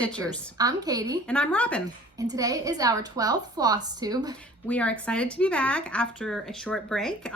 Stitchers. I'm Katie. And I'm Robin. And today is our 12th Flosstube. We are excited to be back after a short break. We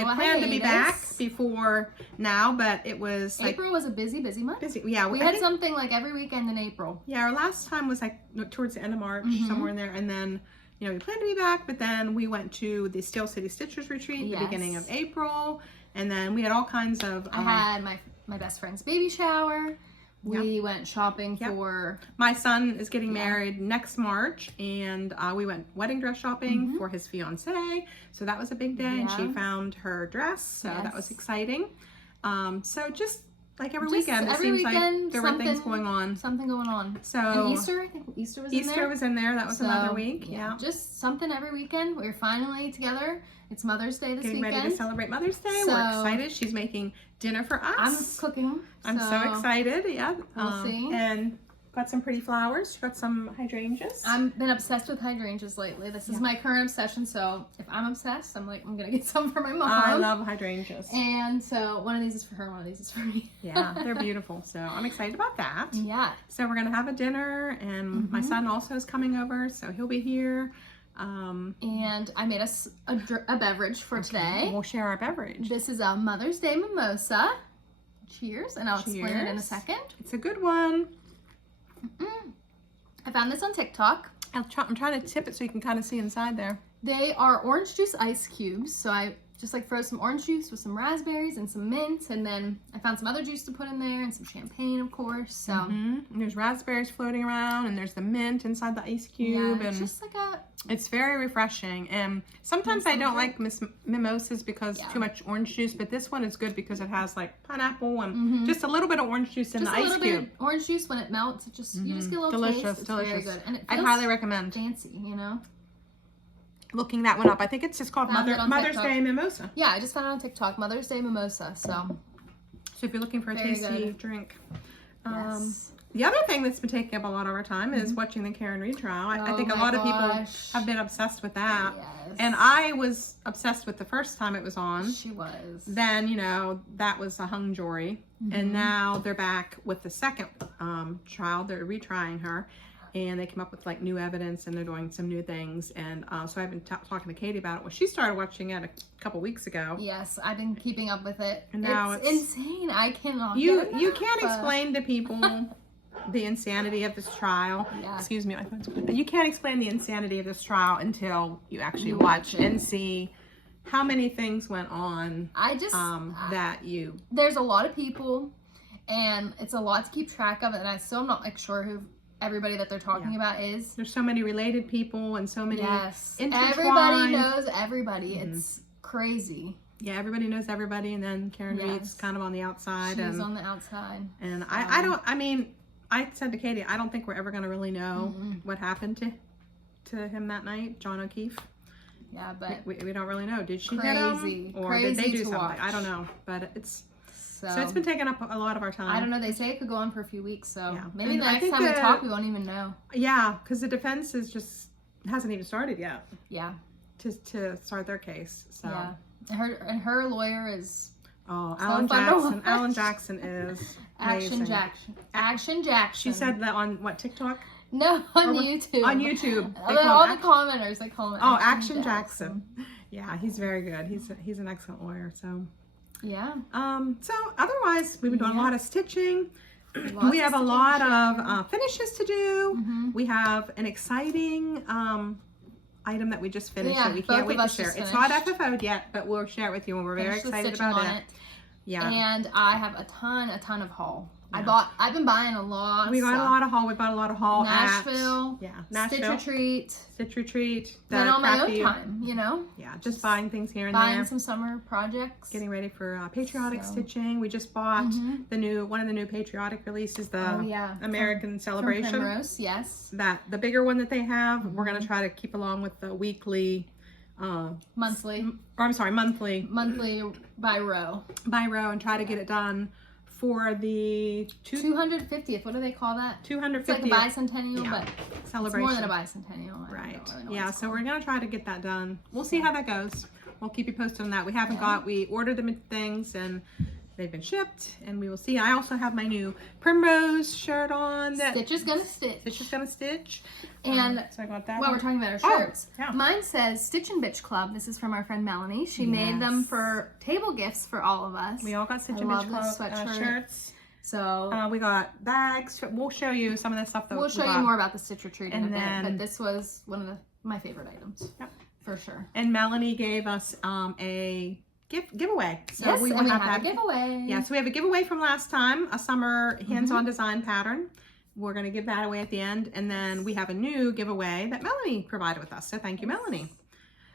had planned to be back before now, but it was like... April was a busy month. Yeah. We had something like every weekend in April. Yeah, our last time was like towards the end of March, somewhere in there. And then, you know, we planned to be back, but then we went to the Steel City Stitchers Retreat at the beginning of April. And then we had all kinds of... I had my best friend's baby shower. We went shopping for... My son is getting married next March, and we went wedding dress shopping for his fiance. So that was a big day, and she found her dress, so that was exciting. So just like every weekend, it seems like there were things going on. Something going on. So and Easter, I think Easter was in there. Easter was in there. That was another week. Yeah. Just something every weekend. We're finally together. It's Mother's Day this weekend. Getting ready to celebrate Mother's Day. So, we're excited. She's making dinner for us. I'm cooking. I'm so excited. Yeah. We'll see. And got some pretty flowers. Got some hydrangeas. I've been obsessed with hydrangeas lately. This is my current obsession. So if I'm obsessed, I'm like, I'm going to get some for my mom. I love hydrangeas. And so one of these is for her, one of these is for me. Yeah, they're beautiful. So I'm excited about that. Yeah. So we're going to have a dinner, and my son also is coming over, so he'll be here. And I made us a beverage for today. We'll share our beverage. This is a Mother's Day mimosa. Cheers, and I'll explain it in a second. It's a good one. I found this on TikTok. I'm trying to tip it so you can kind of see inside there. They are orange juice ice cubes, so I just like froze some orange juice with some raspberries and some mint, and then I found some other juice to put in there and some champagne, of course. So and there's raspberries floating around, and there's the mint inside the ice cube. Yeah, it's and just like a... It's very refreshing, and sometimes I don't like mimosas because too much orange juice, but this one is good because it has like pineapple and just a little bit of orange juice in the ice cube. Bit of orange juice when it melts, it just you just get a little taste. It's very good, and it feels I'd highly recommend. Fancy, you know. Looking that one up, I think it's just called Mother's Day Mimosa. Yeah, I just found it on TikTok, Mother's Day Mimosa. So if you're looking for a tasty drink. The other thing that's been taking up a lot of our time is watching the Karen retrial. I think a lot of people have been obsessed with that. Yes. And I was obsessed with the first time it was on. She was. Then, you know, that was a hung jury. And now they're back with the second trial. They're retrying her. And they came up with like new evidence, and they're doing some new things. And so I've been talking to Katie about it. Well, she started watching it a couple weeks ago. Yes, I've been keeping up with it. And now it's insane. I cannot. You can't explain to people the insanity of this trial. Yeah. Excuse me, you can't explain the insanity of this trial until you actually watch and see how many things went on. There's a lot of people, and it's a lot to keep track of, and I still am not like sure who everybody that they're talking about is. There's so many related people and so many intertwined. Everybody knows everybody. It's crazy. Yeah, everybody knows everybody, and then Karen Reed's kind of on the outside. She's on the outside. And I said to Katie, I don't think we're ever going to really know what happened to him that night, John O'Keefe. Yeah, but we don't really know. Did she hit him? Or did they do something? I don't know. But so it's been taking up a lot a lot of our time. I don't know. They say it could go on for a few weeks, so maybe the next time we talk, we won't even know. Yeah, because the defense hasn't even started yet. Yeah. To start their case. So. Yeah. And her lawyer is... Oh, Alan Jackson. Alan Jackson is amazing. Action Jackson. She said that on what, TikTok? No, on YouTube. On YouTube. All the commenters, they call him Action Jackson. Yeah, he's very good. He's an excellent lawyer. So. Yeah. So otherwise, we've been doing a lot of stitching. We have a lot of finishes to do. We have an exciting item that we just finished that we can't wait to share. It's not FFO'd yet, but we'll share it with you, and we're very excited about it. Yeah. And I have a ton of haul. Yeah. I've been buying a lot. We got a lot of haul. We bought a lot of haul Nashville. Nashville. Stitch Retreat. Then on my own time, you know. Yeah, just buying things here and there. Buying some summer projects. Getting ready for patriotic stitching. We just bought one of the new patriotic releases, the American Celebration. From Primrose, yes. The bigger one that they have. We're gonna try to keep along with the weekly. Monthly by row, and try to get it done for the 250th. What do they call that? 250th. It's like a bicentennial, but celebration. It's more than a bicentennial. Right. Yeah. So we're gonna try to get that done. We'll see how that goes. We'll keep you posted on that. We haven't we ordered the things, and they've been shipped, and we will see. I also have my new Primrose shirt on. Stitch is gonna stitch. Stitch is gonna stitch. And so I got that. while we're talking about our shirts, yeah. mine says Stitchin Bitch Club. This is from our friend Melanie. She made them for table gifts for all of us. We all got Stitchin Bitch Club shirts. So we got bags. We'll show you some of the stuff that we'll show you more about the Stitch Retreat in a bit. But this was one of my favorite items. Yep. For sure. And Melanie gave us a giveaway. So yes, we have a giveaway. Yeah, so we have a giveaway from last time, a summer hands-on design pattern. We're going to give that away at the end. And then we have a new giveaway that Melanie provided with us. So thank you, Melanie.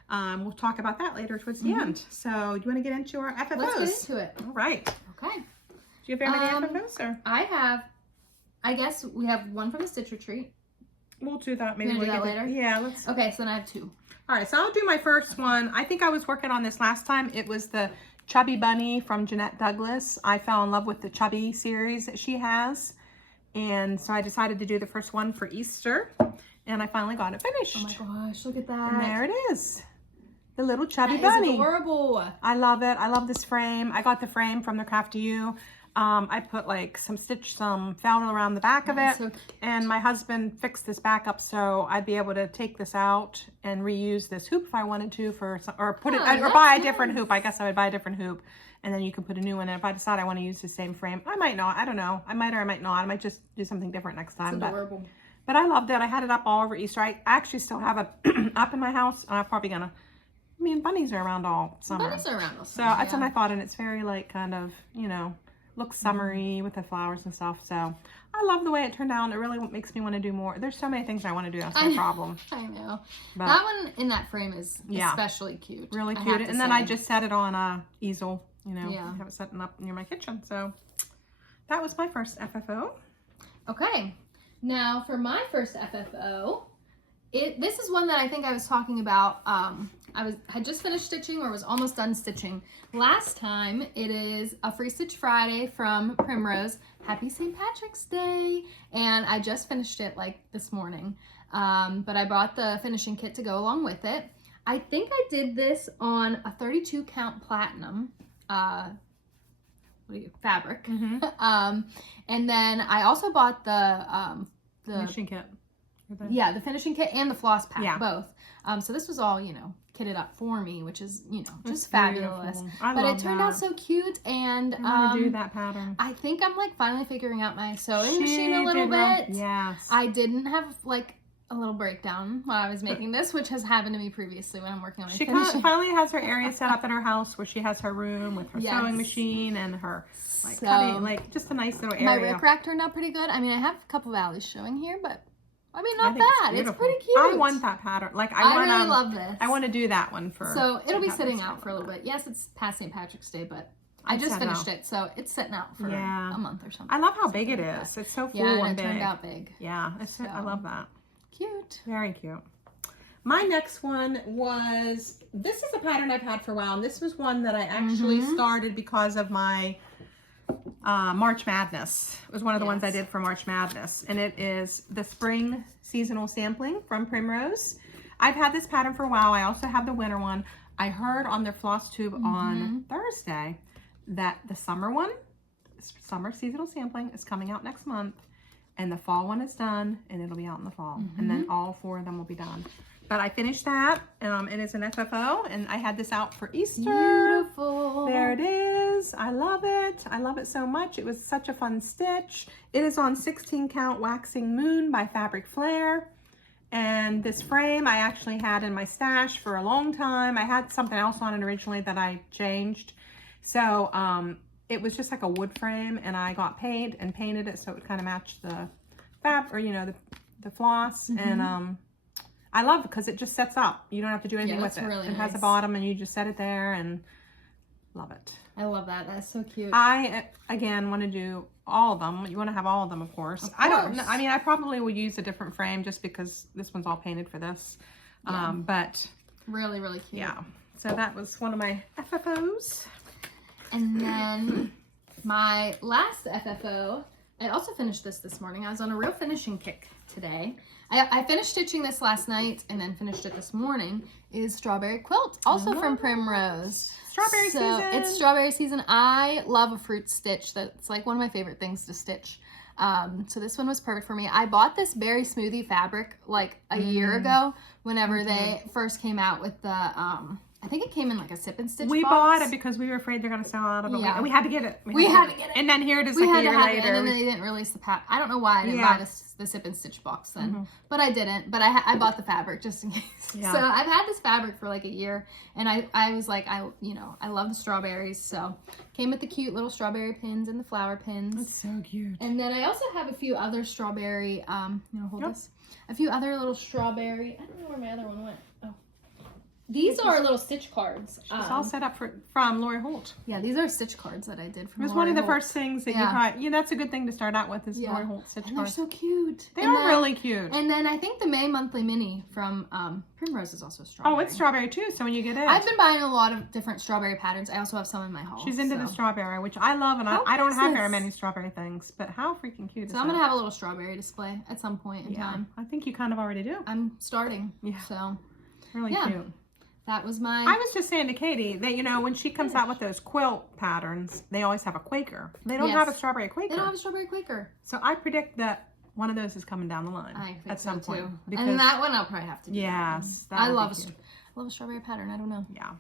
We'll talk about that later towards the end. So do you want to get into our FFOs? Let's get into it. All right. Okay. Do you have very many FFOs? Or? I guess we have one from the Stitch Retreat. We'll do that. Maybe we'll do that later? Yeah, let's. Okay, so then I have 2. All right, so I'll do my first one. I think I was working on this last time. It was the Chubby Bunny from Jeanette Douglas. I fell in love with the Chubby series that she has. And so I decided to do the first one for Easter. And I finally got it finished. Oh my gosh, look at that. And there it is. The little Chubby Bunny. It's adorable. I love it. I love this frame. I got the frame from the Craft to You. I put like some felt around the back of it. So and my husband fixed this back up so I'd be able to take this out and reuse this hoop if I wanted to or buy a different hoop. I guess I would buy a different hoop and then you can put a new one in. If I decide I want to use the same frame, I might not. I don't know. I might or I might not. I might just do something different next time. It's adorable. But I loved it. I had it up all over Easter. I actually still have it up in my house and I'm probably gonna. I mean, bunnies are around all summer. Bunnies are around all summer. So that's what I thought, and it's very like kind of, you know, looks summery with the flowers and stuff. So I love the way it turned out. It really makes me want to do more. There's so many things I want to do. That's my problem. I know. But that one in that frame is especially cute. Really cute. And then I just set it on a easel, you know. I have it setting up near my kitchen. So that was my first FFO. Okay. Now for my first FFO, this is one that I think I was talking about. Had just finished stitching or was almost done stitching. Last time, it is a Free Stitch Friday from Primrose. Happy St. Patrick's Day. And I just finished it like this morning. But I brought the finishing kit to go along with it. I think I did this on a 32 count platinum fabric. And then I also bought the finishing kit. Yeah, the finishing kit and the floss pack, both. So this was all, you know, kitted up for me, which is, you know, just fabulous. But it turned out so cute, and I want to do that pattern. I think I'm like finally figuring out my sewing machine a little bit. Yes. I didn't have like a little breakdown while I was making this, which has happened to me previously when I'm working on my finishing. She finally has her area set up in her house where she has her room with her sewing machine and her like cutting, like just a nice little area. My rip rack turned out pretty good. I mean, I have a couple valleys showing here, but I mean, not bad. It's pretty cute. I want that pattern. Like I really love this. I want to do that one for. So it'll be sitting out for a little bit. Yes, it's past St. Patrick's Day, but I just finished it, so it's sitting out for a month or something. I love how big it is. It's so full and big. It turned out big. Yeah, I love that. Cute. Very cute. My next one was, this is a pattern I've had for a while, and this was one that I actually started because of my March Madness. It was one of the ones I did for March Madness, and it is the Spring Seasonal Sampling from Primrose. I've had this pattern for a while. I also have the winter one. I heard on their Flosstube on Thursday that the summer one, Summer Seasonal Sampling, is coming out next month, and the fall one is done, and it'll be out in the fall, and then all 4 of them will be done. But I finished that. It is an FFO, and I had this out for Easter. Beautiful. There it is. I love it. I love it so much. It was such a fun stitch. It is on 16 count Waxing Moon by Fabric Flair. And this frame I actually had in my stash for a long time. I had something else on it originally that I changed. So it was just like a wood frame, and I got paint and painted it so it would kind of match the fabric, or you know, the floss. And I love it because it just sets up. You don't have to do anything with it. Really it has a bottom, and you just set it there, and love it. I love that. That's so cute. I, again, want to do all of them. You want to have all of them, of course. I don't know. I mean, I probably would use a different frame just because this one's all painted for this. But really, really cute. Yeah. So that was one of my FFOs. And then my last FFO I also finished this morning. I was on a real finishing kick today. I finished stitching this last night and then finished it this morning. Is Strawberry Quilt, also from Primrose. Strawberry season. It's strawberry season. I love a fruit stitch. That's like one of my favorite things to stitch. So this one was perfect for me. I bought this berry smoothie fabric like a year ago whenever they first came out with the I think it came in like a sip and stitch We box. bought it because we were afraid they're going to sell out of it. Yeah. And we had to get it. We had to get it. And then here it is We like had a to year have later. it, and then they didn't release the pack. I don't know why I didn't buy the sip and stitch box then, but I didn't. But I bought the fabric just in case. Yeah. So I've had this fabric for like a year, and I was like, I love the strawberries, so came with the cute little strawberry pins and the flower pins. That's so cute. And then I also have a few other strawberry. Hold this. A few other little strawberry. I don't know where my other one went. Oh. These are little stitch cards. It's all set up from Lori Holt. Yeah, these are stitch cards that I did from It was Lori one of the Holt. first things that you probably, that's a good thing to start out with is Lori Holt stitch and cards. they're so cute. They are really cute. And then I think the May Monthly Mini from Primrose is also strawberry. Oh, it's strawberry too, so when you get it. I've been buying a lot of different strawberry patterns. I also have some in my haul. She's into the strawberry, which I love, and I don't have very many strawberry things, but how freaking cute is that? So I'm going to have a little strawberry display at some point in time. I think you kind of already do. I'm starting. Yeah. So, really cute. That was my... I was just saying to Katie that, when she comes out with those quilt patterns, they always have a Quaker. They don't have a strawberry Quaker. They don't have a strawberry Quaker. So I predict that one of those is coming down the line at some point. Too. Because, and that one I'll probably have to do. Yes. I love a strawberry pattern. I don't know. Yeah.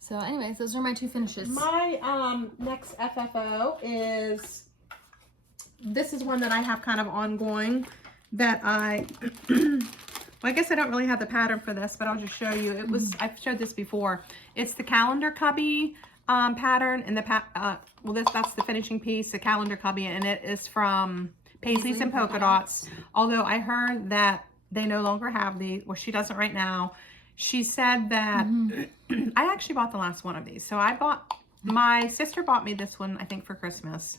So anyways, those are my two finishes. My next FFO is, this is one that I have kind of ongoing that I... Well, I guess I don't really have the pattern for this, but I'll just show you. It was, I've showed this before. It's the calendar cubby pattern, and that's the finishing piece, the calendar cubby, and it is from Paisleys and Polka Dots. Although I heard that they no longer have these, well, she doesn't right now. She said that, I actually bought the last one of these. So my sister bought me this one, I think, for Christmas.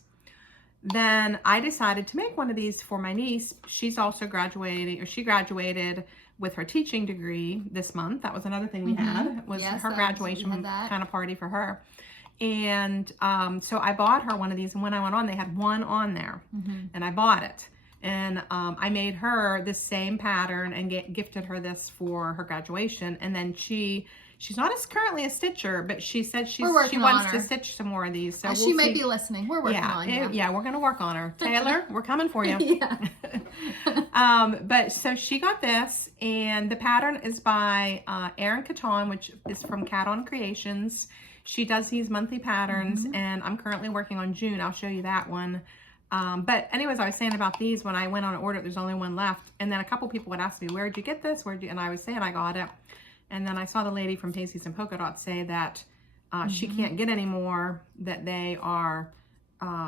Then I decided to make one of these for my niece. She's also graduating, or she graduated with her teaching degree this month. That was another thing we had, was her graduation kind of party for her. And so I bought her one of these, and when I went on, they had one on there, and I bought it. And I made her this same pattern and gifted her this for her graduation. And then she's not currently a stitcher, but she said she wants to stitch some more of these. So she might be listening. We're working on you. Yeah, we're going to work on her. Taylor, we're coming for you. Yeah. But so she got this, and the pattern is by Erin Caton, which is from Cat On Creations. She does these monthly patterns, and I'm currently working on June. I'll show you that one. But anyways, I was saying about these, when I went on order, there's only one left. And then a couple people would ask me, where'd you get this? And I was saying I got it. And then I saw the lady from Paisleys and Polka Dots say that she can't get any more, that they are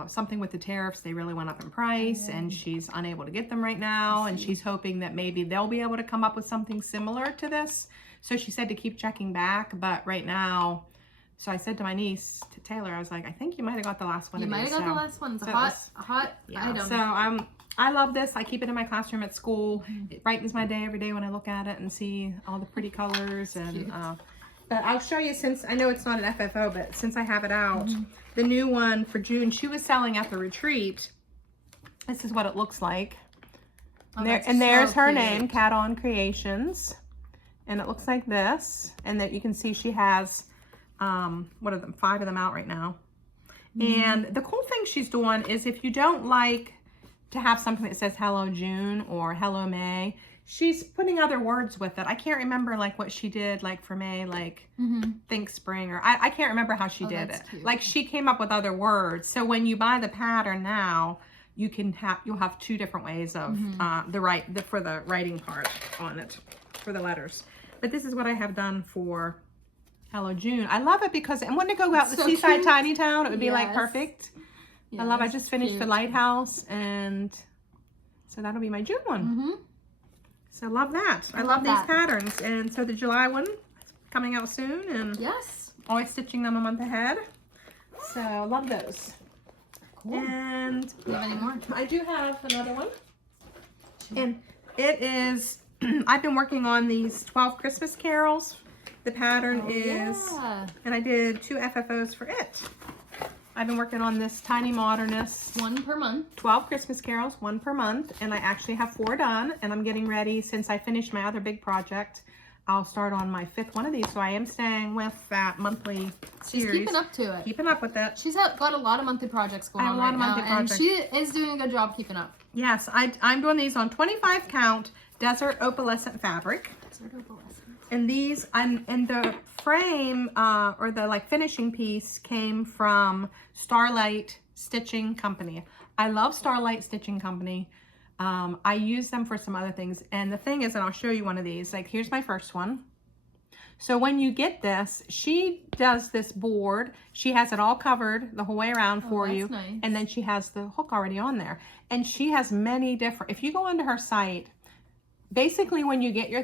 something with the tariffs. They really went up in price, and she's unable to get them right now. And she's hoping that maybe they'll be able to come up with something similar to this. So she said to keep checking back, but right now, so I said to my niece, to Taylor, I was like, I think you might have got the last one. You might have got the last one. It's a hot item. So I love this. I keep it in my classroom at school. It brightens my day every day when I look at it and see all the pretty colors. And but I'll show you, since I know it's not an FFO, but since I have it out, the new one for June, she was selling at the retreat. This is what it looks like. And there's her name, Cat On Creations. And it looks like this. And that you can see she has, what are them? 5 of them out right now. And the cool thing she's doing is, if you don't like to have something that says Hello June or Hello May, she's putting other words with it. I can't remember like what she did like for May, like Think Spring, or I can't remember how she did it. Cute. Like she came up with other words. So when you buy the pattern now, you'll have 2 different ways of for the writing part on it, for the letters. But this is what I have done for Hello June. I love it because, and when to go out to Seaside Tiny Town, it would be like perfect. Yeah, I just finished the lighthouse, and so that'll be my June one. So love that. I love these patterns. And so the July one is coming out soon, and always stitching them a month ahead. So love those. Cool. And do you have any more? I do have another one. And it is, I've been working on these 12 Christmas carols. The pattern is, and I did 2 FFOs for it. I've been working on this Tiny Modernist. 1 per month. 12 Christmas carols, 1 per month. And I actually have 4 done. And I'm getting ready, since I finished my other big project, I'll start on my 5th one of these. So I am staying with that monthly series. She's keeping up to it. Keeping up with it. She's got a lot of monthly projects going on right now. And she is doing a good job keeping up. Yes, I'm doing these on 25 count Desert Opalescent fabric. Desert Opalescent. And these, and the frame, or the like finishing piece came from Starlight Stitching Company. I love Starlight Stitching Company. I use them for some other things. And the thing is, and I'll show you one of these, like here's my first one. So when you get this, she does this board. She has it all covered the whole way around for you. Nice. And then she has the hook already on there. And she has many different, if you go onto her site, basically when you get your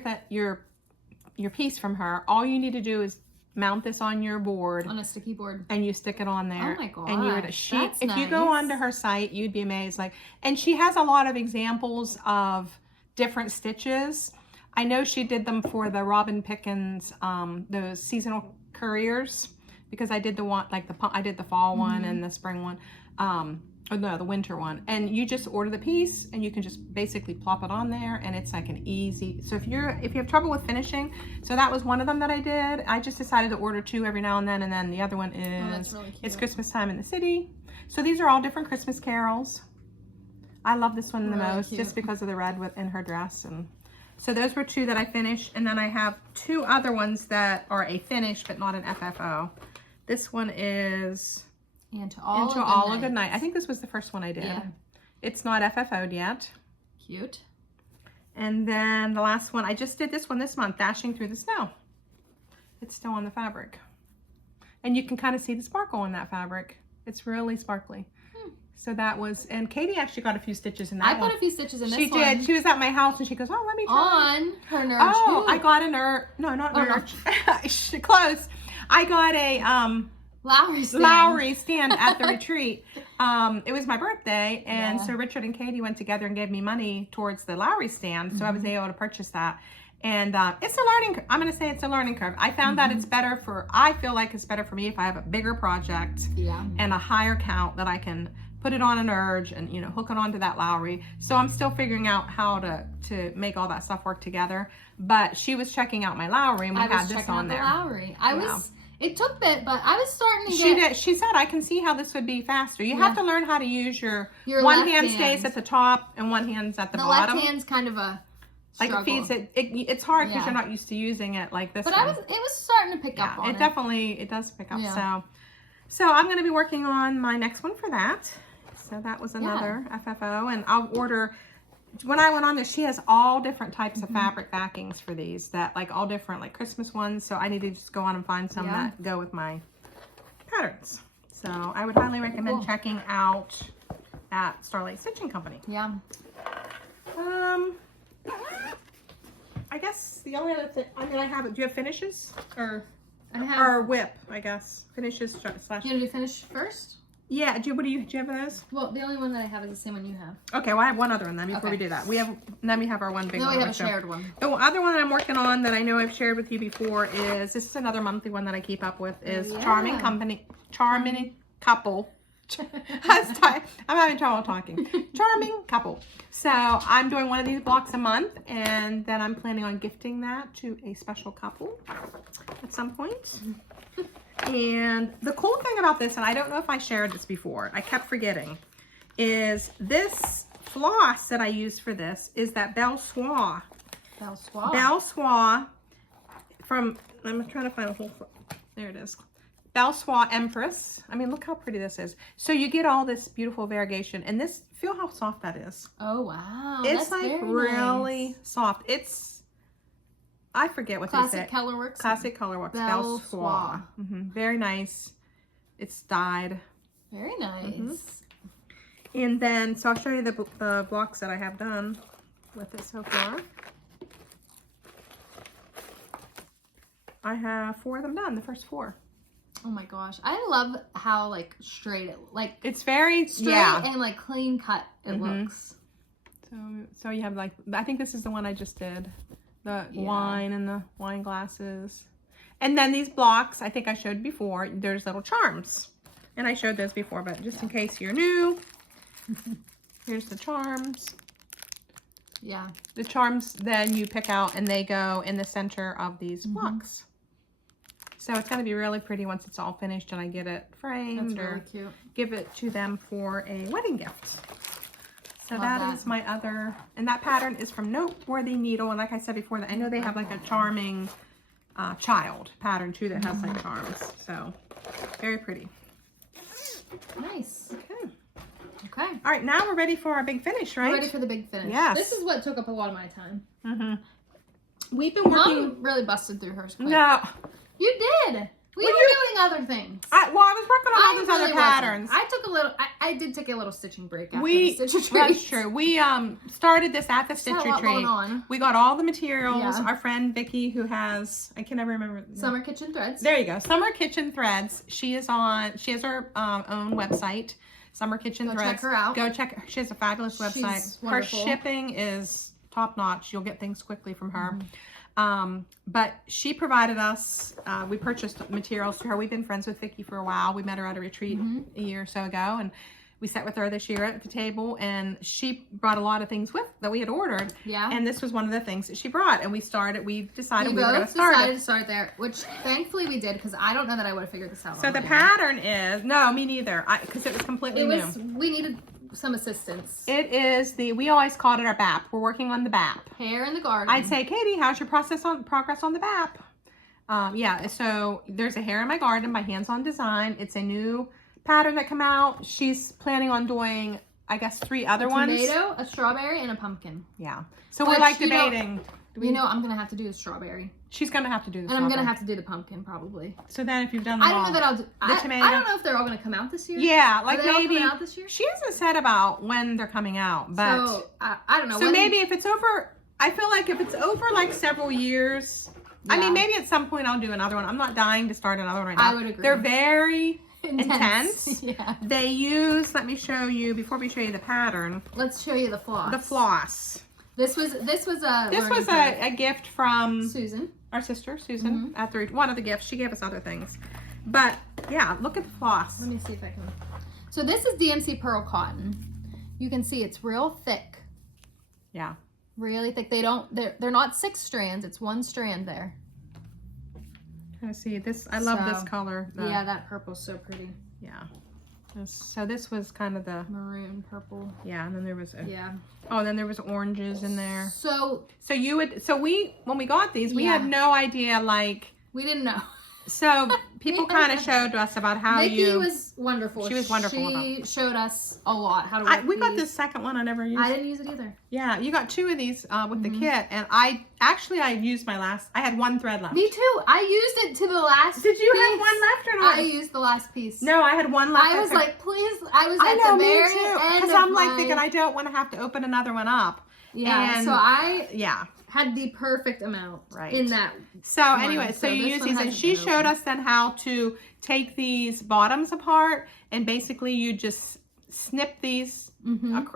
piece from her, all you need to do is mount this on your board. On a sticky board. And you stick it on there. Oh my gosh. And if you go onto her site, you'd be amazed. Like, and she has a lot of examples of different stitches. I know she did them for the Robin Pickens, those seasonal couriers, because I did the one, like I did the fall one and the spring one, or no, the winter one. And you just order the piece and you can just basically plop it on there, and it's like an easy. So if you have trouble with finishing, so that was one of them that I did. I just decided to order 2 every now and then the other one is that's really cute. It's Christmas Time in the City. So these are all different Christmas carols. I love this one the most, just because of the red in her dress. And so those were 2 that I finished, and then I have 2 other ones that are a finish but not an FFO. This one is Into All a Good Night. I think this was the first one I did. Yeah. It's not FFO'd yet. Cute. And then the last one, I just did this one this month, Dashing Through the Snow. It's still on the fabric. And you can kind of see the sparkle in that fabric. It's really sparkly. So that was, and Katie actually got a few stitches in that one. I put a few stitches in this one. She did. She was at my house and she goes, oh, let me try. On her Nerge. Oh, I got a Nerge. No, not Nerge. Close. I got a Lowry stand at the retreat. It was my birthday, and so Richard and Katie went together and gave me money towards the Lowry stand, so I was able to purchase that. And it's a learning, I'm going to say it's a learning curve. I found that it's better I feel like it's better for me if I have a bigger project and a higher count that I can put it on an Nerge and, you know, hook it onto that Lowry. So I'm still figuring out how to make all that stuff work together. But she was checking out my Lowry, and we had this on there. Lowry. It took a bit, but I was starting to get... She said, I can see how this would be faster. You have to learn how to use your one hand stays at the top and one hand's at the bottom. The left hand's kind of a struggle. Like it feeds it's hard because you're not used to using it like this. But it was starting to pick up on it. It does pick up. So I'm going to be working on my next one for that. So that was another FFO, and I'll order. When I went on this, she has all different types of fabric backings for these, that like all different like Christmas ones. So I need to just go on and find some that go with my patterns. So I would highly recommend checking out at Starlight Stitching Company. Yeah. I guess the only other thing, I mean, do you have finishes? Or whip, I guess. Finishes / You want to do finish first? Yeah, do you have those? Well, the only one that I have is the same one you have. Okay, well I have one other one then before we do that. Then we have our one big one. No, we have a shared one. The other one that I'm working on that I know I've shared with you before is, this is another monthly one that I keep up with, is Charming Couple. I'm having trouble talking. Charming Couple. So I'm doing one of these blocks a month, and then I'm planning on gifting that to a special couple at some point. And the cool thing about this, and I don't know if I shared this before, I kept forgetting, is this floss that I use for this is that Belle Soie. Belle Soie from, I'm trying to find a whole, there it is. Belle Soie Empress. I mean, look how pretty this is. So you get all this beautiful variegation, and this, feel how soft that is. Oh, wow. It's like really soft. It's, I forget what they say. Classic Colorworks. Belle Soie. Very nice. It's dyed. Very nice. And then, so I'll show you the blocks that I have done with it so far. I have 4 of them done, the first 4. Oh my gosh. I love how like straight it's very straight and like clean cut it looks. So you have like, I think this is the one I just did. The wine and the wine glasses. And then these blocks, I think I showed before, there's little charms. And I showed those before, but just in case you're new, here's the charms. Yeah. The charms then you pick out and they go in the center of these blocks. So it's going to be really pretty once it's all finished and I get it framed. That's really cute. Give it to them for a wedding gift. So that is my other, and that pattern is from Noteworthy Needle. And like I said before, I know they have like a charming child pattern too that has like charms. So very pretty. Nice. Okay. Okay. All right, now we're ready for our big finish, right? We're ready for the big finish. Yes. This is what took up a lot of my time. We've been working. Mom really busted through hers quick. No. You did. We were doing other things. I was working on all those other patterns. I took a little. I did take a little stitching break after the Stitch Retreat. That's true. We started this at the Stitch Retreat. Going on. We got all the materials. Yeah. Our friend Vicky, who has, I can never remember. Summer Kitchen Threads. There you go. Summer Kitchen Threads. She has her own website. Summer Kitchen Threads. Go check her out. Go check her. She has a fabulous website. She's wonderful. Her shipping is top notch. You'll get things quickly from her. But she provided us, we purchased materials to her. We've been friends with Vicky for a while. We met her at a retreat a year or so ago, and we sat with her this year at the table, and she brought a lot of things with that we had ordered. Yeah. And this was one of the things that she brought, and we decided we were going to start start it. to start there, which thankfully we did, because I don't know that I would have figured this out. So the pattern is, no, me neither, because it was completely new. We needed some assistance. It is we always called it our BAP. We're working on the BAP. Hair in the garden. I'd say, Katie, how's your progress on the BAP? Yeah, so there's a Hair in My Garden by Hands On Design. It's a new pattern that come out. She's planning on doing, I guess, 3 other ones. A tomato, a strawberry, and a pumpkin. Yeah. So we're like debating. I'm going to have to do a strawberry. She's going to have to do the strawberry. And I'm going to have to do the pumpkin, probably. So then if you've done them all. I don't know that I'll do the tomato. I don't know if they're all going to come out this year. Yeah, like Are they all maybe. coming out this year? She hasn't said about when they're coming out, but. So, I don't know. So maybe if it's over, I feel like if it's over like several years, I mean, maybe at some point I'll do another one. I'm not dying to start another one right now. I would agree. They're very intense. Yeah. They use, let me show you, before we show you the pattern. Let's show you the floss. The floss. This was a gift from Susan. Our sister, Susan, at one of the gifts. She gave us other things. But yeah, look at the floss. Let me see if I can. So this is DMC Pearl Cotton. You can see it's real thick. Yeah. Really thick. They're not 6 strands, it's 1 strand there. Trying to see this. I love this color. Yeah, that purple's so pretty. Yeah. So this was kind of the maroon purple. Yeah, and then there was yeah. Oh, then there was oranges in there. So when we got these, we had no idea, like, we didn't know. So people kind of showed us about how Vicky was wonderful. She was wonderful. She showed us a lot how to work we got this second one. I never used. I didn't use it either. Yeah, you got 2 of these with the kit, and I used my last. I had 1 thread left. Me too. I used it to the last. Did you piece. have 1 left or not? I used the last piece. No, I had 1 left. I was like, please. I was at the very end because I'm like thinking I don't want to have to open another one up. Yeah. And so I had the perfect amount in that. So anyway, so you use these, and she showed us then how to take these bottoms apart, and basically you just snip these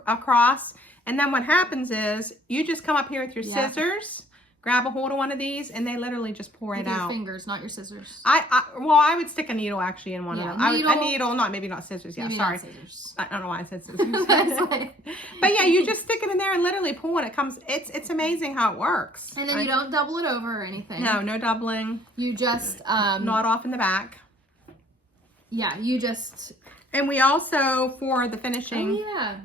across, and then what happens is you just come up here with your scissors, grab a hold of one of these, and they literally just pour it out. Your fingers, not your scissors. I would stick a needle actually in one of them. Needle, a needle, maybe not scissors. Yeah, maybe sorry. Not scissors. I don't know why I said scissors. But yeah, you just stick it in there and literally pull when it comes. It's amazing how it works. And then you don't double it over or anything. No doubling. You just knot off in the back. Yeah, you just. And we also, for the finishing. Oh yeah.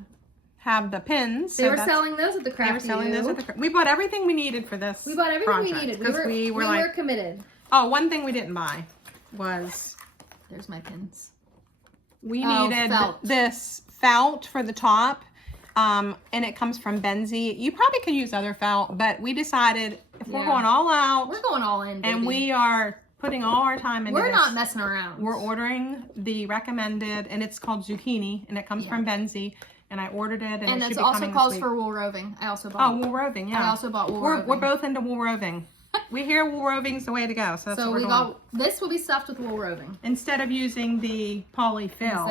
Have the pins. They were selling those at the craft. They were selling those at the. We bought everything we needed for this. We bought everything we needed because we were committed. Oh, one thing we didn't buy was. There's my pins. We needed this felt for the top, and it comes from Benzie. You probably could use other felt, but we decided if we're going all out, we're going all in, baby. And we are putting all our time into this. We're not messing around. We're ordering the recommended, and it's called Zucchini, and it comes from Benzie. And I ordered it, and it also calls for wool roving. I also bought. Oh, wool roving, yeah. I also bought wool roving. We're both into wool roving. We hear wool roving's the way to go, so that's what we're doing. This will be stuffed with wool roving. Instead of using the polyfill,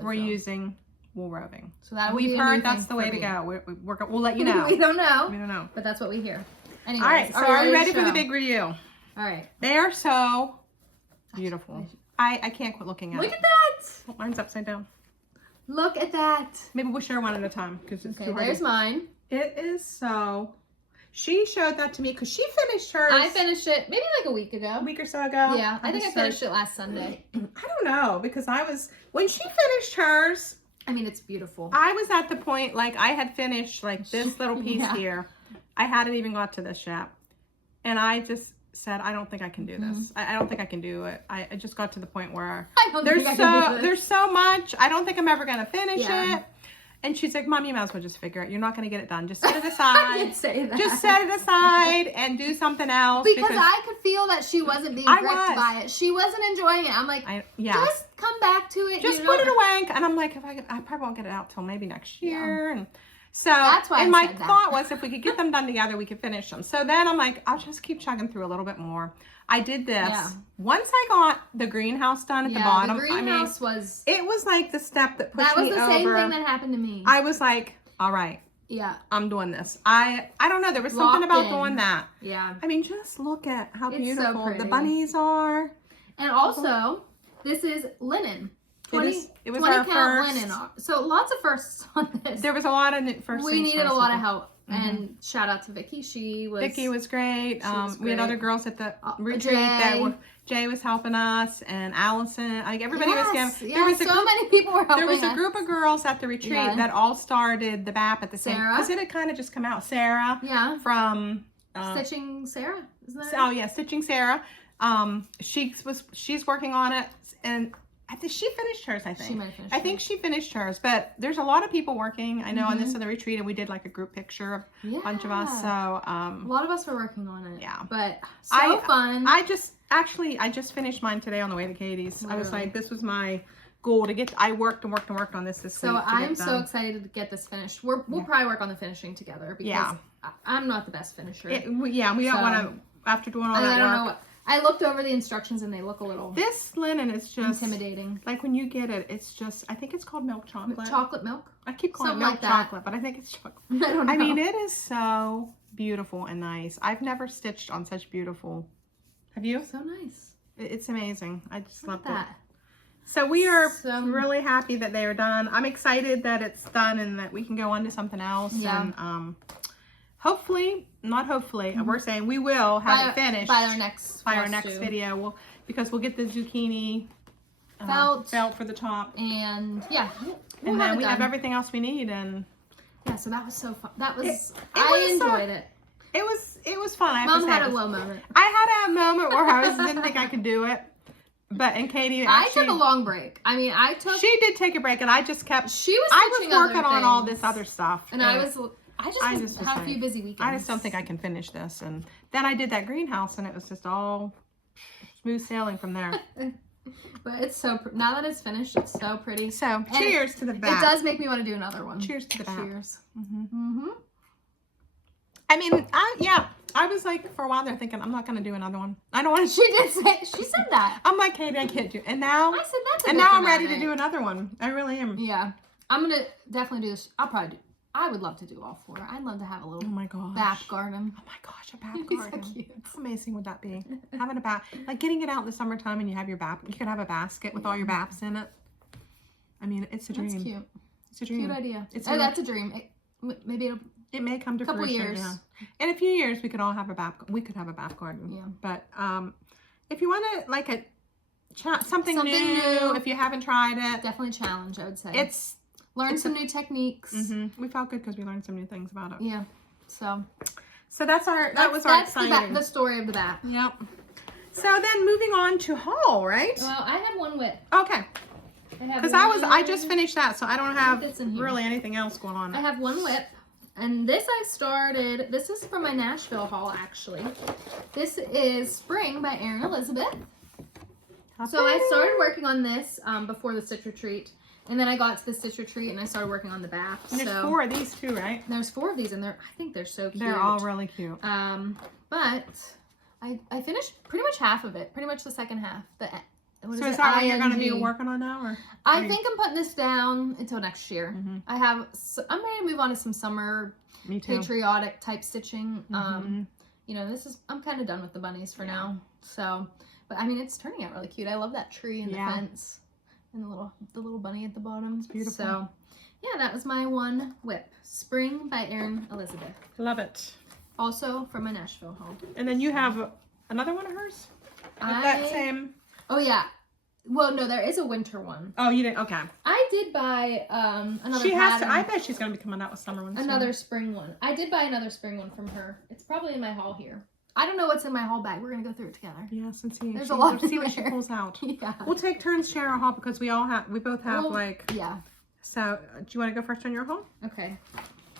we're fill. using wool roving. So that we've heard that's the way to go. We'll let you know. We don't know. We don't know. But that's what we hear. Anyways, all right, so are you ready for the big review? All right. They are so beautiful. I can't quit looking at it. Look at that. Oh, mine's upside down. Look at that. Maybe we'll share one at a time because it's too hard. There's mine. It is so. She showed that to me because she finished hers. I finished it maybe like a week ago. A week or so ago. Yeah, I think I finished it last Sunday. I don't know because when she finished hers. I mean, it's beautiful. I was at the point like I had finished like this little piece here. I hadn't even got to this yet, and I just said, I don't think I can do this. I don't think I can do it. I just got to the point where there's so much. I don't think I'm ever gonna finish it. And she's like, Mom, you might as well just figure it. You're not going to get it done. Just set it aside. I did say that. Just set it aside and do something else. Because I could feel that she wasn't being gripped by it. She wasn't enjoying it. I'm like, just come back to it. Just put it away. And I'm like, I probably won't get it out till maybe next year. And so, that's why my thought was if we could get them done together, we could finish them. So then I'm like, I'll just keep chugging through a little bit more. I did this. Yeah. Once I got the greenhouse done at the bottom, the greenhouse was... It was like the step that pushed me over. That was the same thing that happened to me. I was like, all right. Yeah. I'm doing this. I don't know. There was something about doing that. Yeah. I mean, just look at how beautiful so the bunnies are. And also, this is linen. It was our first. Linen. So lots of firsts on this. There was a lot of firsts. We needed a lot of help. And shout out to Vicky. Vicky was great. We had other girls at the retreat Jay was helping us, and Allison. Like everybody was giving. There was so many people were helping. There was a group of girls at the retreat that all started the BAP at the same. Because it had kind of just come out. Sarah. Yeah. From Stitching Sarah. Isn't that? Oh yeah, Stitching Sarah. She's working on it, and I think she finished hers, I think. She might have finished I think she finished hers, but there's a lot of people working. I know on this other retreat, and we did like a group picture of a bunch of us. So a lot of us were working on it. Yeah. But fun. I just finished mine today on the way to Katie's. Literally. I was like, this was my goal to get. I worked and worked and worked on this week. So I'm so excited to get this finished. We'll probably work on the finishing together because I'm not the best finisher. We don't want to, after doing all that work. I looked over the instructions and they look a little... This linen is just... intimidating. Like when you get it, it's just... I think it's called milk chocolate. Chocolate milk? I keep calling it milk chocolate, but I think it's chocolate. I don't know. I mean, it is so beautiful and nice. I've never stitched on such beautiful... Have you? So nice. It's amazing. I just love that. So we are really happy that they are done. I'm excited that it's done and that we can go on to something else. Yeah. And, hopefully, we're saying we will have it finished by our next video. Because we'll get the zucchini felt for the top, and and then we have everything else we need. And so that was so fun. That was I enjoyed it. It was fun. Mom had a low moment. I had a moment where I didn't think I could do it. And Katie actually... I took a long break. I mean, She did take a break, and I just kept... I was working on all this other stuff. And I just had a few busy weekends. I just don't think I can finish this. And then I did that greenhouse, and it was just all smooth sailing from there. But it's so... Now that it's finished, it's so pretty. So, cheers to the BAP. It does make me want to do another one. Cheers to the BAP. Cheers. I mean, I was like, for a while there thinking, I'm not going to do another one. I don't want to. She said that. I'm like, Katie, I can't do it. And now, I said that's and now I'm ready to do another one. I really am. Yeah. I'm going to definitely do this. I would love to do all 4. I'd love to have a little BAP garden. Oh my gosh, a BAP garden. So cute. How amazing would that be? Having a BAP. Like getting it out in the summertime and you have your BAP. You could have a basket with all your BAPs in it. I mean, it's a dream. That's cute. It's a dream. Cute idea. That's a dream. Maybe it may come to fruition. A couple years. Yeah. In a few years, we could all have a BAP. We could have a BAP garden. Yeah. But if you want to like something new, if you haven't tried it, definitely challenge. I would say learn some new techniques. We felt good because we learned some new things about it. Yeah. So that's our exciting. The story of the BAP. Yep. So then moving on to haul, right? Well, I have one whip. Okay. Because I just finished that, so I don't have really anything else going on. I have one whip, and this is from my Nashville haul, actually. This is Spring by Erin Elizabeth. So I started working on this before the Stitch Retreat, and then I got to the Stitch Retreat, and I started working on the BAP. And there's 4 of these too, right? There's 4 of these, and I think they're so cute. They're all really cute. But I finished pretty much half of it, pretty much the second half. So is that what you're going to be working on now? Or I think I'm putting this down until next year. I'm ready to move on to some summer patriotic type stitching. You know, I'm kind of done with the bunnies for now. So, but I mean, it's turning out really cute. I love that tree and the fence. And the little bunny at the bottom. It's beautiful. So, yeah, that was my one whip. Spring by Erin Elizabeth. Love it. Also from my Nashville haul. And then you have another one of hers? That same... Oh, yeah. Well, no, there is a winter one. Oh, you didn't? Okay. I did buy another She has pattern. to, I bet she's going to be coming out with summer ones Another spring one. I did buy another spring one from her. It's probably in my haul here. I don't know what's in my haul bag. We're going to go through it together. Yes, and see. There's a lot see in what she there. pulls out. Yeah. We'll take turns sharing our haul because we both have like... Yeah. So, do you want to go first on your haul? Okay.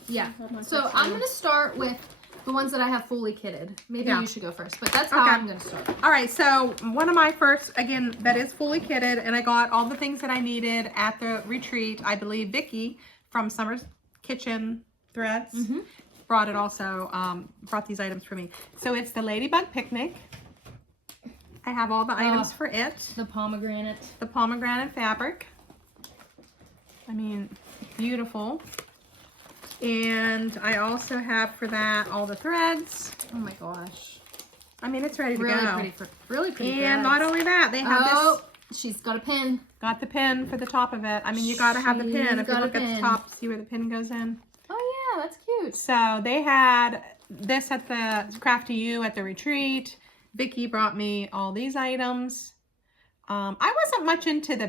Yeah. So, I'm going to start with the ones that I have fully kitted. Maybe you should go first, but that's how I'm going to start. All right, so one of my first, again, that is fully kitted, and I got all the things that I needed at the retreat. I believe Vicky from Summer's Kitchen Threads brought it also, brought these items for me. So it's the Ladybug Picnic. I have all the items for it. The pomegranate. The pomegranate fabric. I mean, beautiful. And I also have for that all the threads. Oh my gosh. I mean, it's ready to really go. Really pretty. And not only that, they have this. She's got a pin. Got the pin for the top of it. I mean, you got to have the pin. If you look at the top, see where the pin goes in. Oh, yeah, that's cute. So they had this at the Crafty U at the retreat. Vicky brought me all these items. I wasn't much into the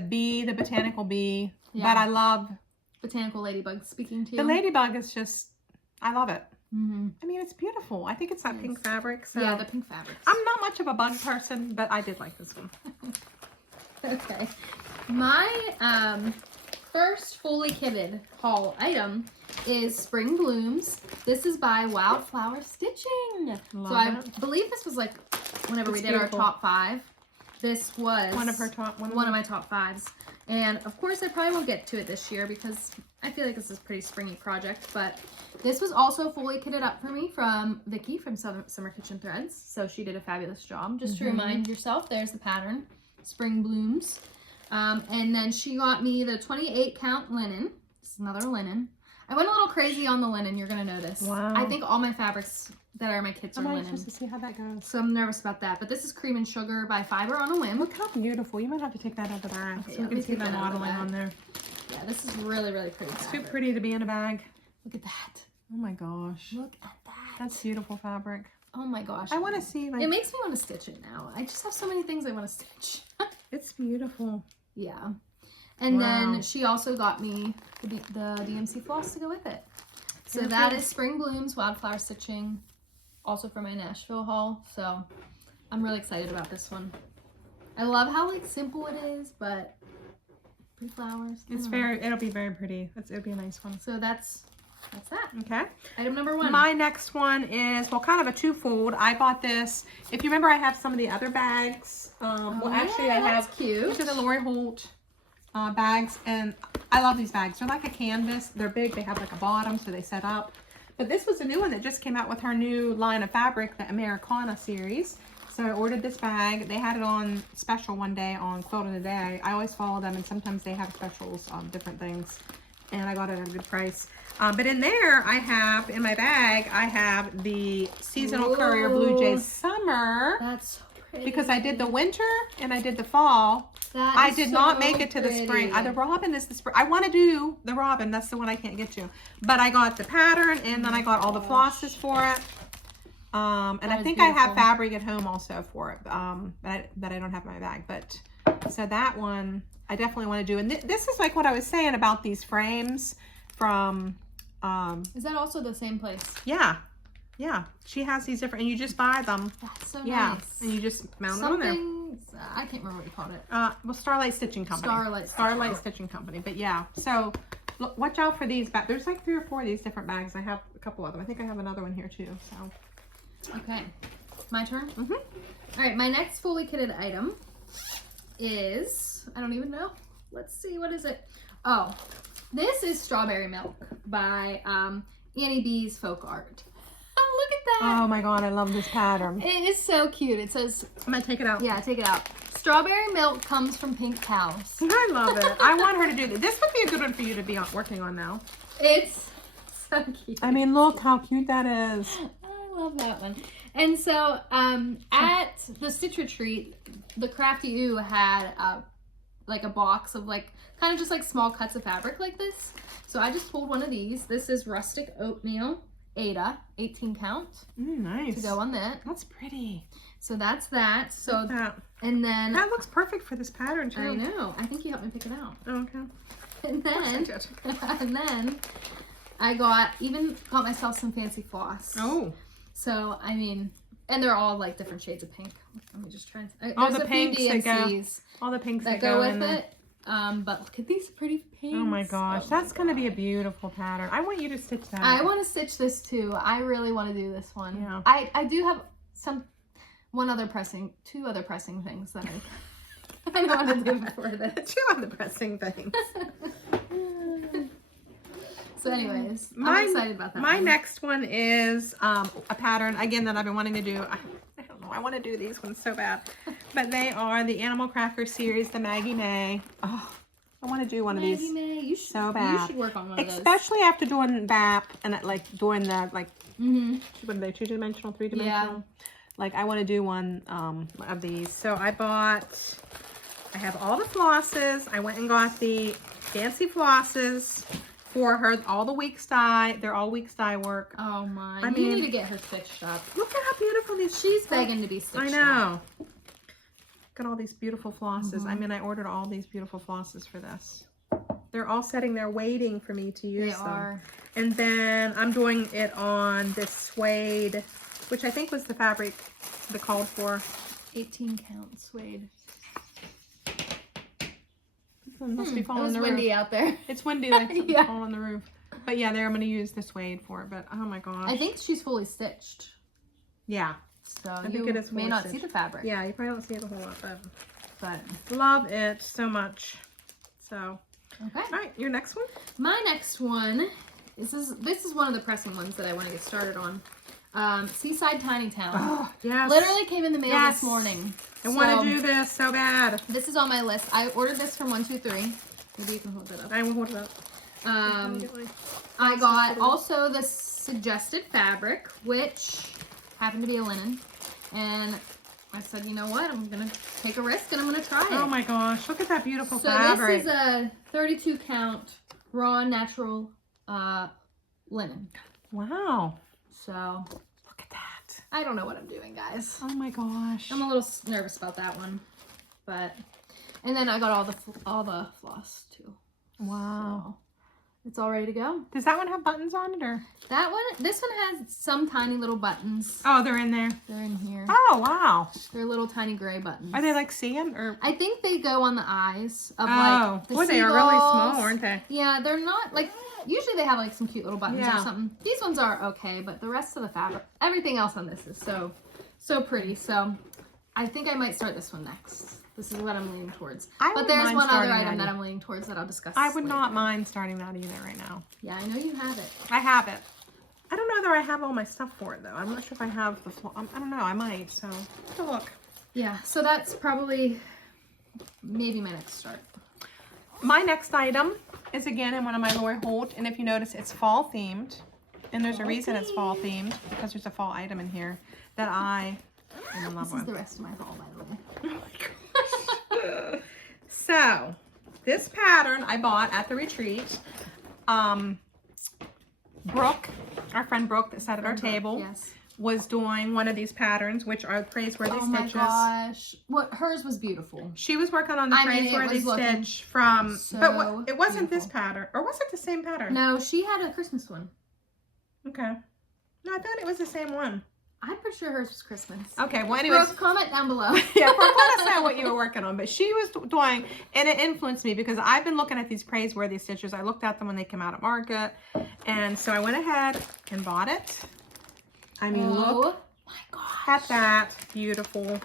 botanical bee, but I love... Botanical ladybug speaking to you. The ladybug is just, I love it. Mm-hmm. I mean, it's beautiful. I think it's that pink fabric. So. Yeah, the pink fabric. I'm not much of a bug person, but I did like this one. Okay. My first fully kitted haul item is Spring Blooms. This is by Wildflower Stitching. I believe this was like whenever we did our top 5. This was one of my top 5s. And of course I probably won't get to it this year because I feel like this is a pretty springy project, but this was also fully kitted up for me from Vicky from Summer Kitchen Threads. So she did a fabulous job. Just to remind yourself, there's the pattern, Spring Blooms. And then she got me the 28 count linen. This is another linen. I went a little crazy on the linen, you're gonna notice. Wow. I think all my fabrics that are my kits are linen. I'm anxious to see how that goes. So I'm nervous about that. But this is Cream and Sugar by Fiber on a Whim. Look how beautiful. You might have to take that out of the bag so you can see the modeling on there. Yeah, this is really, really pretty. It's too pretty to be in a bag. Look at that. Oh my gosh. Look at that. That's beautiful fabric. Oh my gosh. I want to see like... It makes me want to stitch it now. I just have so many things I want to stitch. It's beautiful. Yeah. And then she also got me the DMC floss to go with it. So that is Spring Blooms, Wildflower Stitching, also for my Nashville haul. So I'm really excited about this one. I love how like simple it is, but pretty flowers. It'll be very pretty. It'll be a nice one. So that's that. Okay. Item number 1. My next one is, well, kind of a twofold. I bought this. If you remember, I have some of the other bags. Actually, I have cute. These are the Lori Holt bags, and I love these bags. They're like a canvas. They're big. They have like a bottom, so they set up. But this was a new one that just came out with her new line of fabric, the Americana series. So I ordered this bag. They had it on special one day on Quilt of the Day. I always follow them, and sometimes they have specials on different things. And I got it at a good price. But in there, in my bag, I have the seasonal Courier Blue Jays Summer. That's so pretty. Because I did the winter and I did the fall. I did not make it to the spring. The robin is the spring. I want to do the robin. That's the one I can't get to. But I got the pattern, and then I got all the flosses for it. And I think I have fabric at home also for it, that I don't have in my bag. But so that one I definitely want to do. And this is like what I was saying about these frames from. Is that also the same place? Yeah. Yeah, she has these different, and you just buy them. That's so nice. And you just mount them on there. I can't remember what you called it. Well, Starlight Stitching Company. Starlight Stitching Company. But yeah, so look, watch out for these bags. There's like 3 or 4 of these different bags. I have a couple of them. I think I have another one here too. So. Okay, my turn. All right, my next fully kitted item is, I don't even know. Let's see, what is it? Oh, this is Strawberry Milk by Annie B's Folk Art. Oh, look at that. Oh my God, I love this pattern. It is so cute. It says... I'm going to take it out. Yeah, take it out. Strawberry milk comes from pink cows. I love it. I want her to do this. This would be a good one for you to be working on now. It's so cute. I mean, look how cute that is. I love that one. And so, at the Stitch Retreat, the Crafty Ooh had like a box of like kind of just like small cuts of fabric like this. So I just pulled one of these. This is Rustic Oatmeal Ada 18 count. Nice. To go on that. That's pretty. So that's that. So that. And then that looks perfect for this pattern too. I know. I think you helped me pick it out. Oh, okay. And then I got myself some fancy floss. Oh. So I mean, and they're all like different shades of pink. Let me just try. All the pinks that go. All the pinks that go with it. But look at these pretty pinks. Oh my gosh, that's gonna be a beautiful pattern. I want you to stitch that. I want to stitch this too. I really want to do this one. Yeah. I do have two other pressing things that I want to do before this. 2 other pressing things. So anyways, I'm excited about that. My next one is a pattern, again, that I've been wanting to do. I don't know, I want to do these ones so bad. But they are the Animal Cracker series, the Maggie Mae. Oh, I want to do one of these Mae, you should, so bad. You should work on one of those. Especially after doing BAP and like doing the, like, what are they, 2-dimensional, 3-dimensional? Yeah. Like, I want to do one of these. So I have all the flosses. I went and got the fancy flosses for her, all the weeks dye. They're all weeks dye work. Oh my! I you mean, need to get her stitched up. Look at how beautiful these. She's begging to be stitched up. I know. Look at all these beautiful flosses. I mean, I ordered all these beautiful flosses for this. They're all sitting there waiting for me to use them. They are. And then I'm doing it on this suede, which I think was the fabric that called for. 18 count suede. It must be falling on the roof. It's windy out there. It's windy, like something's falling on the roof. But yeah, there I'm going to use the suede for it. But oh my gosh. I think she's fully stitched. Yeah. So I think it is may not see the fabric. Yeah, you probably don't see it a whole lot, but love it so much. So okay. All right, your next one? My next one, this is one of the pressing ones that I want to get started on. Seaside Tiny Town. Oh, yes. Literally came in the mail this morning. I want to do this so bad. This is on my list. I ordered this from 123. Maybe you can hold it up. I will hold it up. I got also the suggested fabric, which happened to be a linen. And I said, you know what? I'm going to take a risk and I'm going to try it. Oh my gosh. Look at that beautiful fabric. So this is a 32 count raw natural linen. Wow. So look at that. I don't know what I'm doing, guys. Oh my gosh. I'm a little nervous about that one. But, and then I got all the floss too. Wow. So it's all ready to go. Does that one have buttons on it or? This one has some tiny little buttons. Oh, they're in there. They're in here. Oh, wow. They're little tiny gray buttons. Are they like seeing or? I think they go on the eyes of like the seagulls. They are really small, aren't they? Yeah, they're not like, usually they have like some cute little buttons or something. These ones are okay, but the rest of the fabric, everything else on this is so pretty. So I think I might start this one next. This is what I'm leaning towards. But there's one other item that I'm leaning towards that I'll discuss I would later. not mind starting that either right now. Yeah, I know you have it. I have it. I don't know whether I have all my stuff for it though. I'm not sure if I have the I don't know. I might. So have to look. Yeah. So that's probably maybe my next start. My next item is again in one of my Lori Holt, and if you notice, it's fall themed, and there's a reason it's fall themed because there's a fall item in here that I am in love with. This is the rest of my haul, by the way. Oh my gosh. So this pattern I bought at the retreat. Brooke, our friend Brooke that sat at our table, was doing one of these patterns, which are praiseworthy stitches. Oh my gosh. Hers was beautiful. She was working on the praiseworthy stitch from, but it wasn't this pattern, or was it the same pattern? No, she had a Christmas one. Okay. No, I thought it was the same one. I'm pretty sure hers was Christmas. Okay, well anyways. Brooke, comment down below. Yeah, Brooke, let us know what you were working on. But she was doing, and it influenced me because I've been looking at these praiseworthy stitches. I looked at them when they came out at market. And so I went ahead and bought it. I mean, look my gosh. at that. Beautiful.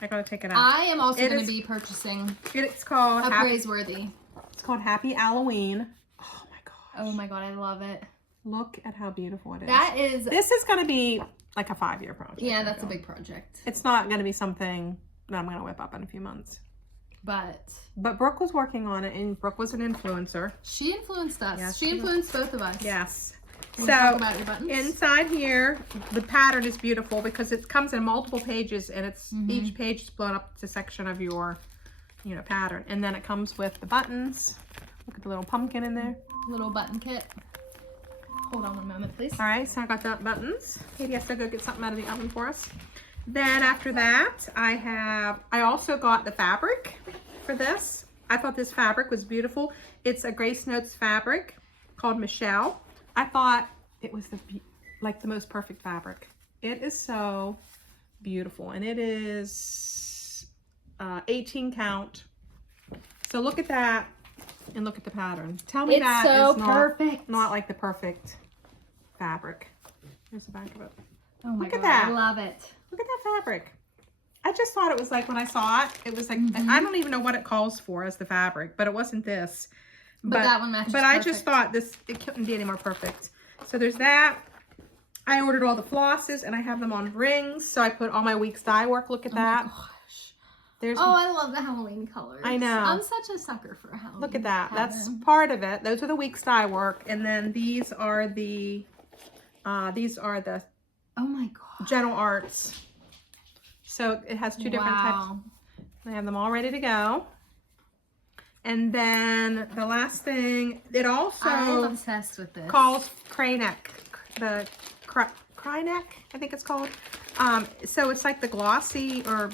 I gotta take it out. I am also going to be purchasing it's called a praiseworthy. It's called Happy Halloween. Oh my gosh. Oh my god, I love it. Look at how beautiful it is. This is going to be like a 5-year project. Yeah, that's a big project. It's not going to be something that I'm going to whip up in a few months. But Brooke was working on it, and Brooke was an influencer. She influenced us. Yes, she influenced both of us. Yes. So inside here, the pattern is beautiful because it comes in multiple pages, and it's each page is blown up to section of your you know, pattern. And then it comes with the buttons. Look at the little pumpkin in there. Little button kit. Hold on one moment, please. All right, so I got the buttons. Katie has to go get something out of the oven for us. Then after that, I also got the fabric for this. I thought this fabric was beautiful. It's a Grace Notes fabric called Michelle. I thought it was the most perfect fabric. It is so beautiful, and it is 18 count. So look at that. And look at the pattern. Tell me that so is perfect. Not like the perfect fabric. Here's the back of it. Oh my Look God, at that. I love it. Look at that fabric. I just thought it was like, when I saw it, it was like, I don't even know what it calls for as the fabric, but it wasn't this. But that one matches But I just thought this, it couldn't be any more perfect. So there's that. I ordered all the flosses and I have them on rings. So I put all my week's dye work. Look at that. Oh my gosh. There's I love the Halloween colors. I know. I'm such a sucker for Halloween. Look at that. pattern. That's part of it. Those are the week's dye work. And then these are the oh my God. Gentle Arts. So it has two different types. I have them all ready to go. And then the last thing, it also I'm obsessed with this. calls cray neck. The cry neck, I think it's called. So it's like the glossy or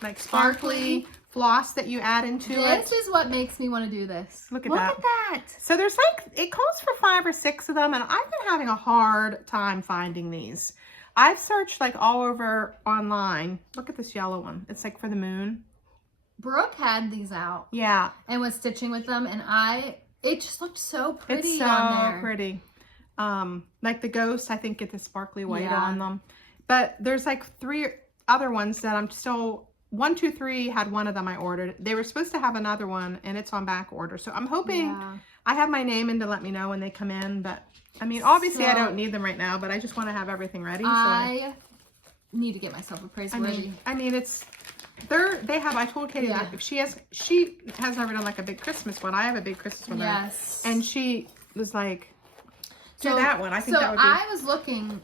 like sparkly floss that you add into it. This is what makes me want to do this. Look at Look that. at that. So there's like, it calls for 5 or 6 of them, and I've been having a hard time finding these. I've searched like all over online. Look at this yellow one. It's like for the moon. Brooke had these out. Yeah. And was stitching with them, and it just looked so pretty It's so on there. pretty. Like the ghosts, I think, get the sparkly white Yeah. on them. But there's like 3 other ones that I'm still, 1, 2, 3 had one of them I ordered. They were supposed to have another one, and it's on back order. So I'm hoping, I have my name in to let me know when they come in. But I mean, obviously I don't need them right now, but I just want to have everything ready. I need to get myself a praiseworthy. I mean, it's, I told Katie that if she has never done like a big Christmas one. I have a big Christmas one. Yes. And she was like, do that one. I think that would be. I was looking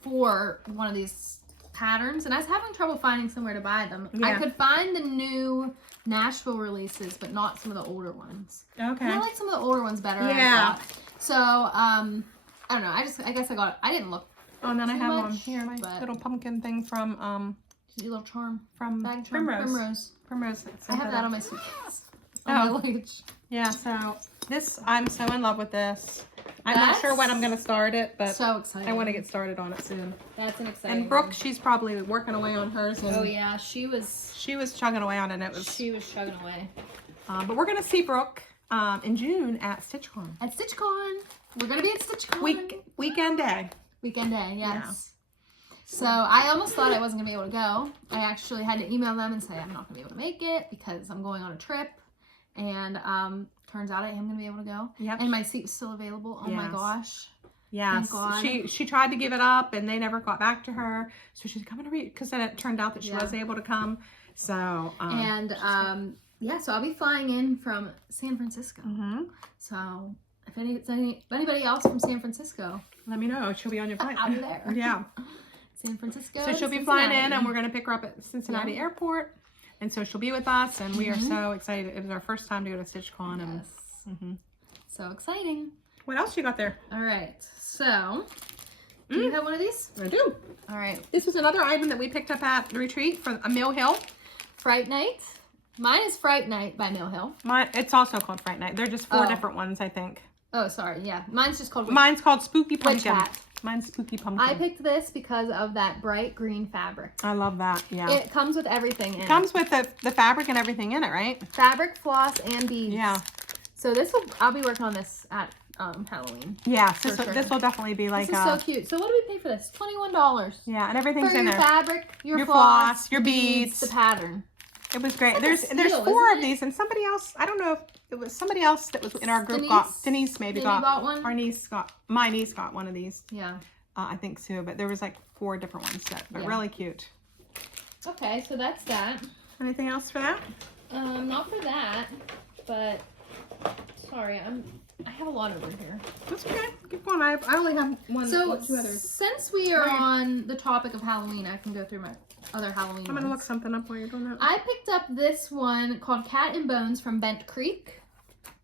for one of these patterns, and I was having trouble finding somewhere to buy them. Yeah. I could find the new Nashville releases, but not some of the older ones. Okay. I like some of the older ones better. Yeah. I thought. So, I don't know. I guess I got it. I didn't look. Oh, and then I have much, one here, my little pumpkin thing from your little charm. from Bag charm. Primrose. I have that on my suitcase. On my luggage. Yeah, so this, I'm so in love with this. I'm not sure when I'm going to start it, but so excited. I want to get started on it soon. That's an exciting And Brooke, she's probably working away on hers. And oh yeah, she was chugging away on it. And it was. She was chugging away. But we're going to see Brooke in June at StitchCon. At StitchCon. We're going to be at StitchCon. Weekend day. Weekend day, yes. Yeah. So I almost thought I wasn't going to be able to go. I actually had to email them and say I'm not going to be able to make it because I'm going on a trip. And turns out I am going to be able to go. Yep. And my seat's still available. Oh my gosh. Yes. She tried to give it up and they never got back to her. So she's coming to read, because then it turned out that she was able to come. So. Yeah, so I'll be flying in from San Francisco. So if anybody else from San Francisco, let me know. She'll be on your flight. I'll be there. Yeah. San Francisco. So she'll be flying in, and we're going to pick her up at Cincinnati Airport. And so she'll be with us, and we are so excited. It was our first time to go to StitchCon. And, so exciting. What else you got there? All right. So, do you have one of these? I do. All right. This was another item that we picked up at the retreat from Mill Hill. Fright Night. Mine is Fright Night by Mill Hill. It's also called Fright Night. They're just 4 different ones, I think. Oh, sorry. Yeah. Mine's just called Mine's called Spooky Pumpkin. Witch Hat. Mine's Spooky Pumpkin. I picked this because of that bright green fabric. I love that. Yeah. It comes with everything in it. It comes with the fabric and everything in it, right? Fabric, floss, and beads. Yeah. So I'll be working on this at Halloween. Yeah. This will definitely be like. This is so cute. So what do we pay for this? $21. Yeah, and everything's for in there. Your fabric, your floss, your beads, the pattern. It was great. There's steal, 4 of these, and somebody else, I don't know if it was somebody else that was in our group Denise maybe got one. My niece got one of these. Yeah. I think so, but there was like 4 different ones that are really cute. Okay, so that's that. Anything else for that? Not for that, but sorry, I have a lot over here. That's okay. Keep going. I only have 1 So 2 others. since we are on the topic of Halloween, I can go through my other Halloween I'm gonna look something up while you're doing that. I picked up this one called Cat and Bones from Bent Creek.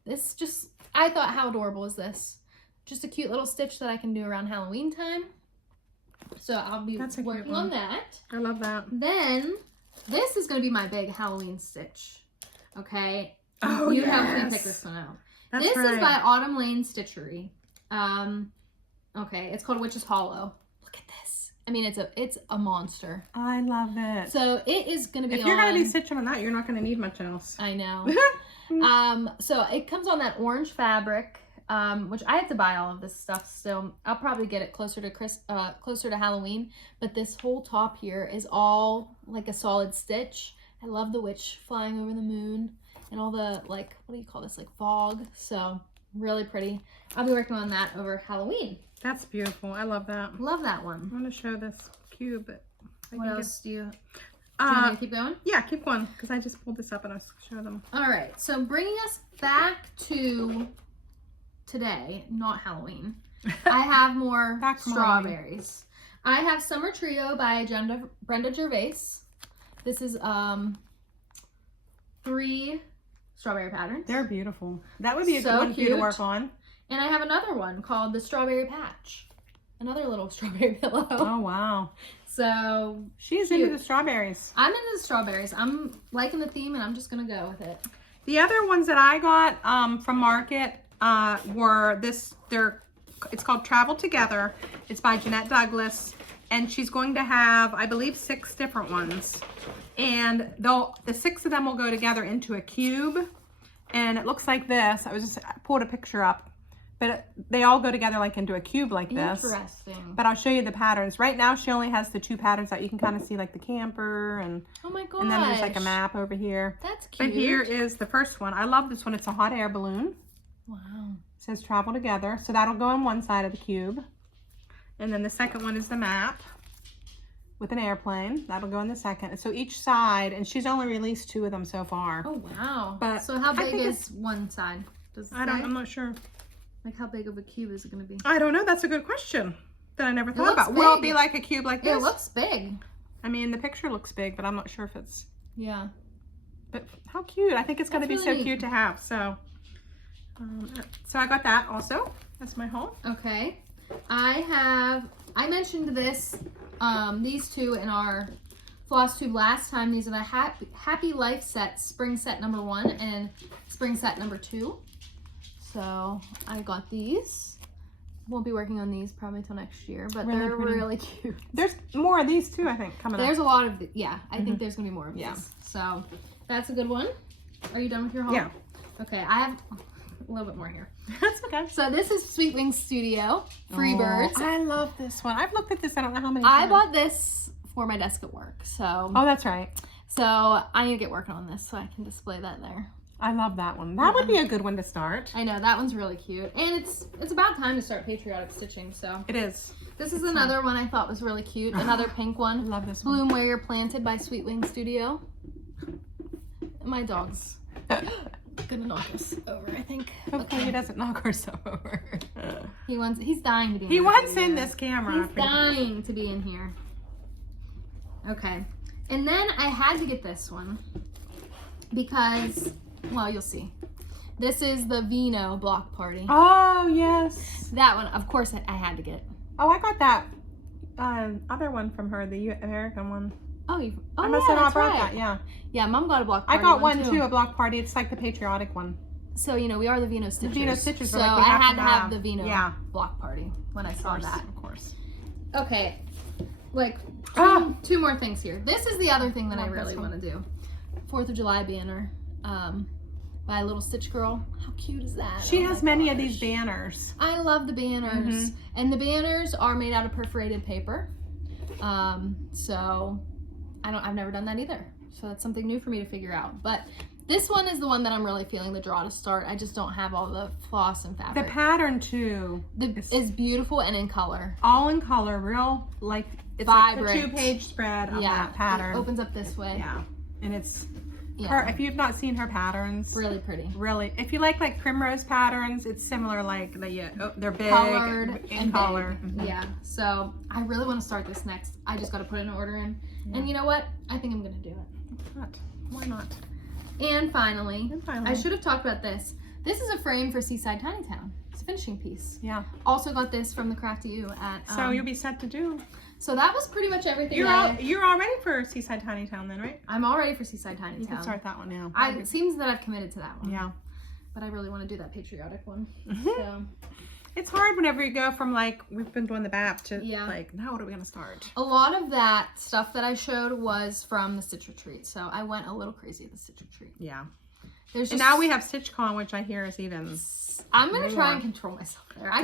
This just, I thought, how adorable is this? Just a cute little stitch that I can do around Halloween time. So I'll be working on that. I love that. Then, this is going to be my big Halloween stitch. Okay? Oh, you have to pick this one out. That's this right. is by Autumn Lane Stitchery. Okay, it's called Witch's Hollow. Look at this. I mean, it's a monster. I love it. So it is going to be If you're going to be stitching on that, you're not going to need much else. I know. So it comes on that orange fabric, which I have to buy all of this stuff still. I'll probably get it closer to Halloween. But this whole top here is all like a solid stitch. I love the witch flying over the moon and all the, like, what do you call this? Like fog. So really pretty. I'll be working on that over Halloween. That's beautiful. I love that. Love that one. I'm going to show this cube. What else do you want me to keep going? Yeah, keep going, because I just pulled this up and I'll show them. All right, so bringing us back to today, not Halloween, I have more strawberries. I have Summer Trio by Brenda Gervais. This is 3 strawberry patterns. They're beautiful. That would be a good one for you to work on. And I have another one called the Strawberry Patch. Another little strawberry pillow. Oh, wow. So she's into the strawberries. I'm into the strawberries. I'm liking the theme and I'm just going to go with it. The other ones that I got from Market were it's called Travel Together. It's by Jeanette Douglas. And she's going to have, I believe, 6 different ones. And the 6 of them will go together into a cube. And it looks like this. I pulled a picture up. But they all go together like into a cube like this. Interesting. But I'll show you the patterns. Right now, she only has the 2 patterns that you can kind of see, like the camper and. Oh my gosh. And then there's like a map over here. That's cute. But here is the first one. I love this one. It's a hot air balloon. Wow. It says Travel Together. So that'll go on one side of the cube. And then the second one is the map with an airplane. That'll go on the second. So each side, and she's only released 2 of them so far. Oh wow. But so how big is one side? I'm not sure. Like, how big of a cube is it going to be? I don't know. That's a good question that I never thought about. Will it be like a cube like this? It looks big. I mean, the picture looks big, but I'm not sure if it's... Yeah. But how cute. I think it's going to be really so cute to have. So I got that also. That's my haul. Okay. I mentioned this, these 2 in our Flosstube last time. These are the Happy Life sets, spring set number 1 and spring set number 2. So I got these. Won't be working on these probably till next year, but they're really cute. There's more of these too, I think, coming up. There's a lot of, I think there's going to be more of these. So that's a good one. Are you done with your haul? Yeah. Okay, I have a little bit more here. That's okay. So this is Sweet Wings Studio, Freebirds. I love this one. I've looked at this, I don't know how many I times. bought this for my desk at work, so. Oh, that's right. So I need to get working on this so I can display that there. I love that one. That would be a good one to start. I know, that one's really cute. And it's about time to start patriotic stitching, so. It is. This is another one I thought was really cute. Another pink one. I love this one. Bloom Where You're Planted by Sweet Wing Studio. My dog's gonna knock us over, I think. Hopefully he doesn't knock herself over. He's dying to be in He wants in this camera. He's dying to be in here. Okay. And then I had to get this one because, well, you'll see. This is the Vino Block Party. Oh, yes. That one, of course, I had to get. Oh, I got that other one from her, the American one. Oh, I must have not brought that, yeah. Yeah, Mom got a block party. I got one too, a block party. It's like the patriotic one. So, you know, we are the Vino Stitchers. The Vino Stitchers. So like, I had to have the Vino block party when I saw that. Of course. Okay, like two more things here. This is the other thing that I really want to do. 4th of July banner by Little Stitch Girl. How cute is that? She has many of these banners. I love the banners. And the banners are made out of perforated paper. So I've never done that either. So that's something new for me to figure out. But this one is the one that I'm really feeling the draw to start. I just don't have all the floss and fabric. The pattern too is beautiful and in color. All in color, real it's vibrant. like the 2-page spread of that pattern. It opens up this way. Yeah, and it's If you've not seen her patterns, really pretty. Really, if you like primrose patterns, it's similar. They're big, colored in color. Yeah. So I really want to start this next. I just got to put an order in, and you know what? I think I'm gonna do it. Why not? And finally, I should have talked about this. This is a frame for Seaside Tiny Town. It's a finishing piece. Yeah. Also got this from the Crafty You at. So you'll be set to do. So that was pretty much everything. You're all ready for Seaside Tiny Town then, right? I'm all ready for Seaside Tiny Town. You can start that one now. It seems that I've committed to that one. Yeah. But I really want to do that patriotic one. So. It's hard whenever you go from we've been doing the BAP to now what are we going to start? A lot of that stuff that I showed was from the Stitch Retreat. So I went a little crazy at the Stitch Retreat. Yeah. And now we have StitchCon, which I hear is even. I'm gonna try and control myself there. I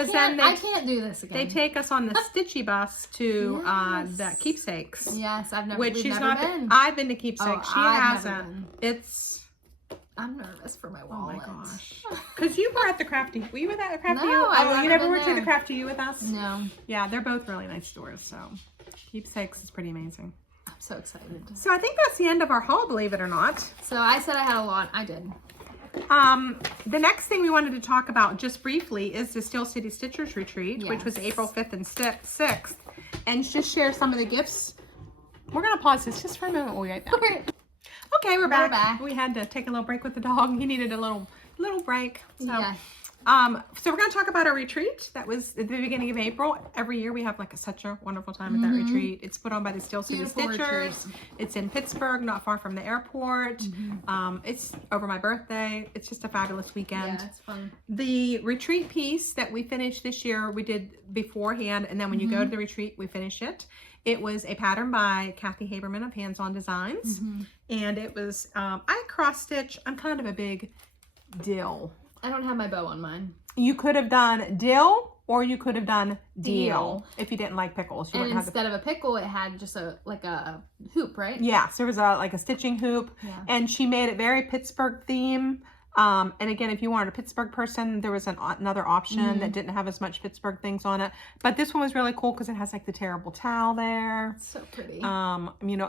can't do this again. They take us on the Stitchy bus to the Keepsakes. Yes, I've never. Which she's never not been. I've been to Keepsakes. She hasn't. I'm nervous for my wallet. Oh my gosh. Because you were at the Crafty. Were you at the Crafty? No, you never went to the Crafty You with us? No. Yeah, they're both really nice stores. So Keepsakes is pretty amazing. I'm so excited. So I think that's the end of our haul, believe it or not. So I said I had a lot. I did. The next thing we wanted to talk about just briefly is the Steel City Stitchers Retreat, which was April 5th and 6th, and just share some of the gifts. We're going to pause this just for a moment. We'll be right back. Okay, we're back. We had to take a little break with the dog. He needed a little break. So, so we're going to talk about our retreat. That was at the beginning of April. Every year we have such a wonderful time at that retreat. It's put on by the Steel City Stitchers. It's in Pittsburgh, not far from the airport. It's over my birthday. It's just a fabulous weekend. Yeah, it's fun. The retreat piece that we finished this year, we did beforehand, and then when you go to the retreat, we finish it. It was a pattern by Kathy Haberman of Hands On Designs. And it was, I cross stitch. I'm kind of a big dill. I don't have my bow on mine. You could have done dill or you could have done deal if you didn't like pickles. And instead of a pickle, it had just a hoop, right? Yes, there was a stitching hoop. And she made it very Pittsburgh theme. And again, if you wanted a Pittsburgh person, there was another option that didn't have as much Pittsburgh things on it. But this one was really cool because it has the terrible towel there. It's so pretty.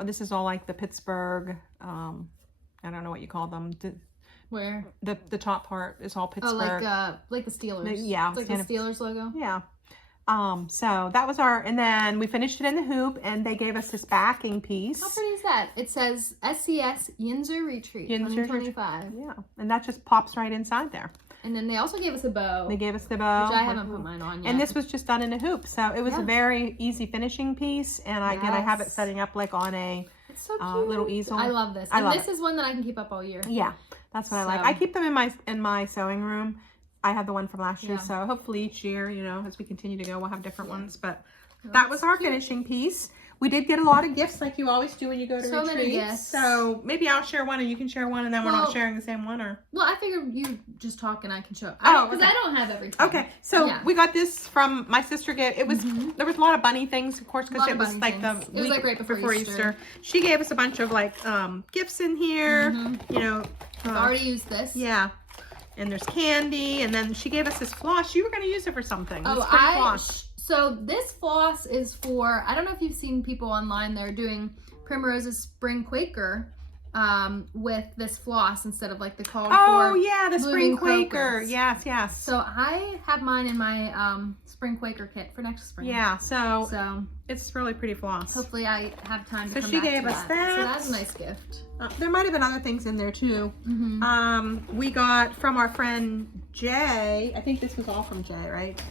This is all the Pittsburgh, I don't know what you call them. Where? The top part is all Pittsburgh. Oh, like the Steelers. Yeah. It's like the Steelers logo. Yeah. So that was and then we finished it in the hoop and they gave us this backing piece. How pretty is that? It says SCS Retreat 2025. Yeah. And that just pops right inside there. And then they also gave us a bow. They gave us the bow. Which I haven't put mine on yet. And this was just done in a hoop. So it was a very easy finishing piece. And I have it setting up on a so cute. Little easel. I love this. This is one that I can keep up all year. Yeah. That's what I like. I keep them in my sewing room. I have the one from last year, so hopefully each year, as we continue to go, we'll have different ones. But that was our finishing piece. We did get a lot of gifts, like you always do when you go to retreats. Many gifts. So maybe I'll share one and you can share one, and then we're not sharing the same one, or. Well, I figured you just talk and I can show. Because I don't have everything. Okay, so we got this from my sister. It was there was a lot of bunny things, of course, because it was the week right before Easter. She gave us a bunch of gifts in here. I've already used this. Yeah. And there's candy, and then she gave us this floss. You were going to use it for something. So this floss is for, I don't know if you've seen people online, they're doing Primrose's Spring Quaker with this floss instead of the called for. Oh yeah, the Spring Quaker. Yes, yes. So I have mine in my Spring Quaker kit for next spring. Yeah, so it's really pretty floss. Hopefully I have time to come back to that. So she gave us that. So that's a nice gift. There might have been other things in there too. We got from our friend Jay, I think this was all from Jay, right?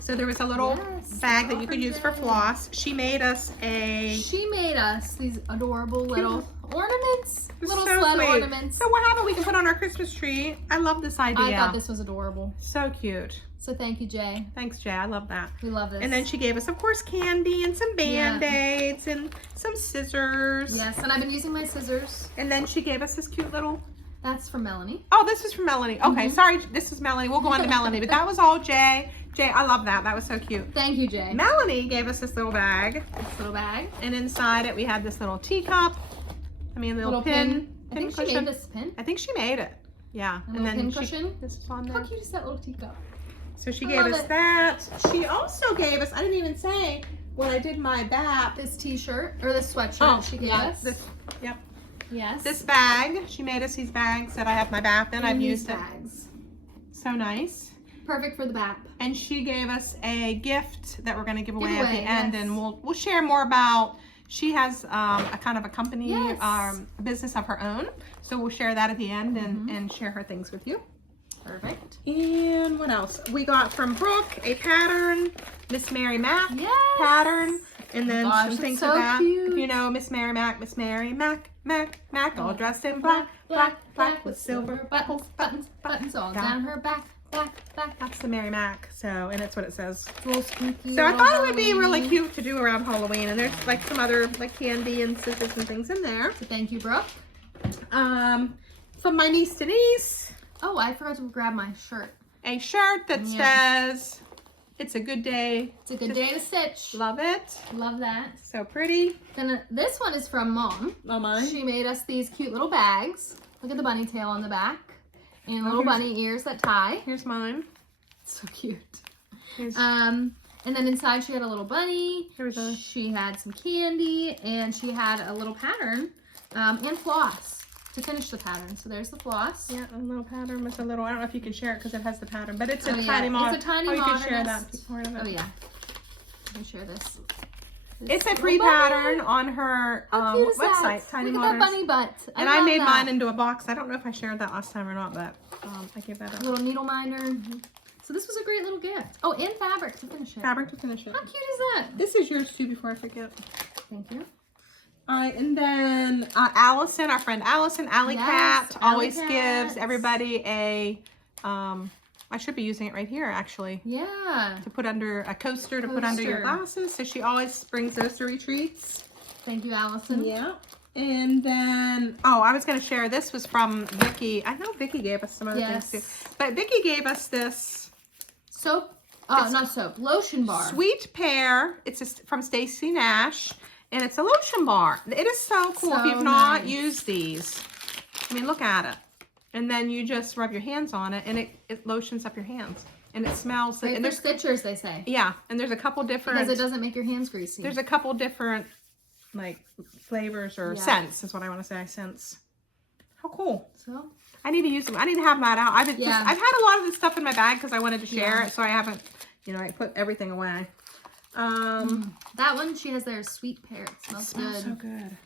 So there was a little bag that you could use for floss. She made us these adorable little ornaments. Little sled ornaments. So what happened? We can put on our Christmas tree. I love this idea. I thought this was adorable. So cute. So thank you, Jay. Thanks, Jay. I love that. We love this. And then she gave us, of course, candy and some Band-Aids and some scissors. Yes, and I've been using my scissors. And then she gave us this cute little... That's from Melanie. Oh, this is from Melanie. Okay, sorry. This is Melanie. We'll go on to Melanie. But that was all Jay. Jay, I love that. That was so cute. Thank you, Jay. Melanie gave us this little bag. This little bag. And inside it, we had this little teacup. Little pin. I think she made this pin. I think she made it. Yeah. And then pin cushion. This is on there. How cute is that little teacup? So she gave us that. She also gave us, I didn't even say, when I did my BAP. This t-shirt, or this sweatshirt she gave us. Yep. Yes. This bag, she made us these bags that I have my BAP in. I've used bags. It. So nice. Perfect for the BAP. And she gave us a gift that we're going to give away at the Yes. end, and we'll share more about. She has a kind of a company, Yes. business of her own, so we'll share that at the end and share her things with you. Perfect. And what else? We got from Brooke a pattern, Miss Mary Mac pattern, and then some things so with that. cute. If you know Miss Mary Mac, all dressed in black with silver buttons all down her back. That's the Mary Mac. So, and that's what it says. Little spooky. So I thought it would be really cute to do around Halloween, and there's like some other like candy and scissors and things in there. So thank you, Brooke. From my niece Denise. Oh, I forgot to grab my shirt. A shirt that says, "It's a good day. It's a good day to stitch." Love it. Love that. So pretty. Then this one is from Mom. Oh, mine. She made us these cute little bags. Look at the bunny tail on the back. And little bunny ears that tie. Here's mine. So cute. Here's And then inside she had a little bunny. a She had some candy, and she had a little pattern and floss to finish the pattern. So there's the floss. yeah, a little pattern with a little. I don't know if you can share it because it has the pattern, but it's a yeah. tiny mod. It's a tiny you can modernist. share that part of it. Oh yeah. I can share this. It's a free pattern on her How cute is website, that? Tiny Look at that Modernist. bunny butt. And I love made that. mine into a box. I don't know if I shared that last time or not, but I gave that A up. little needle minder. So this was a great little gift. Oh, and fabric to finish it. Fabric to finish it. How cute is that? This is yours too before I forget. Thank you. All right, and then Allison, our friend Allison, Alley Cat, always gives everybody a, I should be using it right here actually. Yeah. To put under a coaster to put under your glasses. So she always brings those to retreats. Thank you, Allison. Yeah. And then, oh, I was going to share, this was from Vicki. I know Vicki gave us some other things too. But Vicki gave us this soap, not soap, lotion bar. Sweet Pear. It's from Stacy Nash. And it's a lotion bar. It is so cool. So if you've not used these, I mean, look at it. And then you just rub your hands on it, and it lotions up your hands. And it smells. Great and for there's stitchers, they say. Yeah, and there's a couple different. Because it doesn't make your hands greasy. There's a couple different, like, flavors or scents is what I want to say. Scents. How cool. So I need to use them. I need to have that out. I've had a lot of this stuff in my bag because I wanted to share it, so I haven't, I put everything away. that one, she has their Sweet Pear. It smells good. So good. It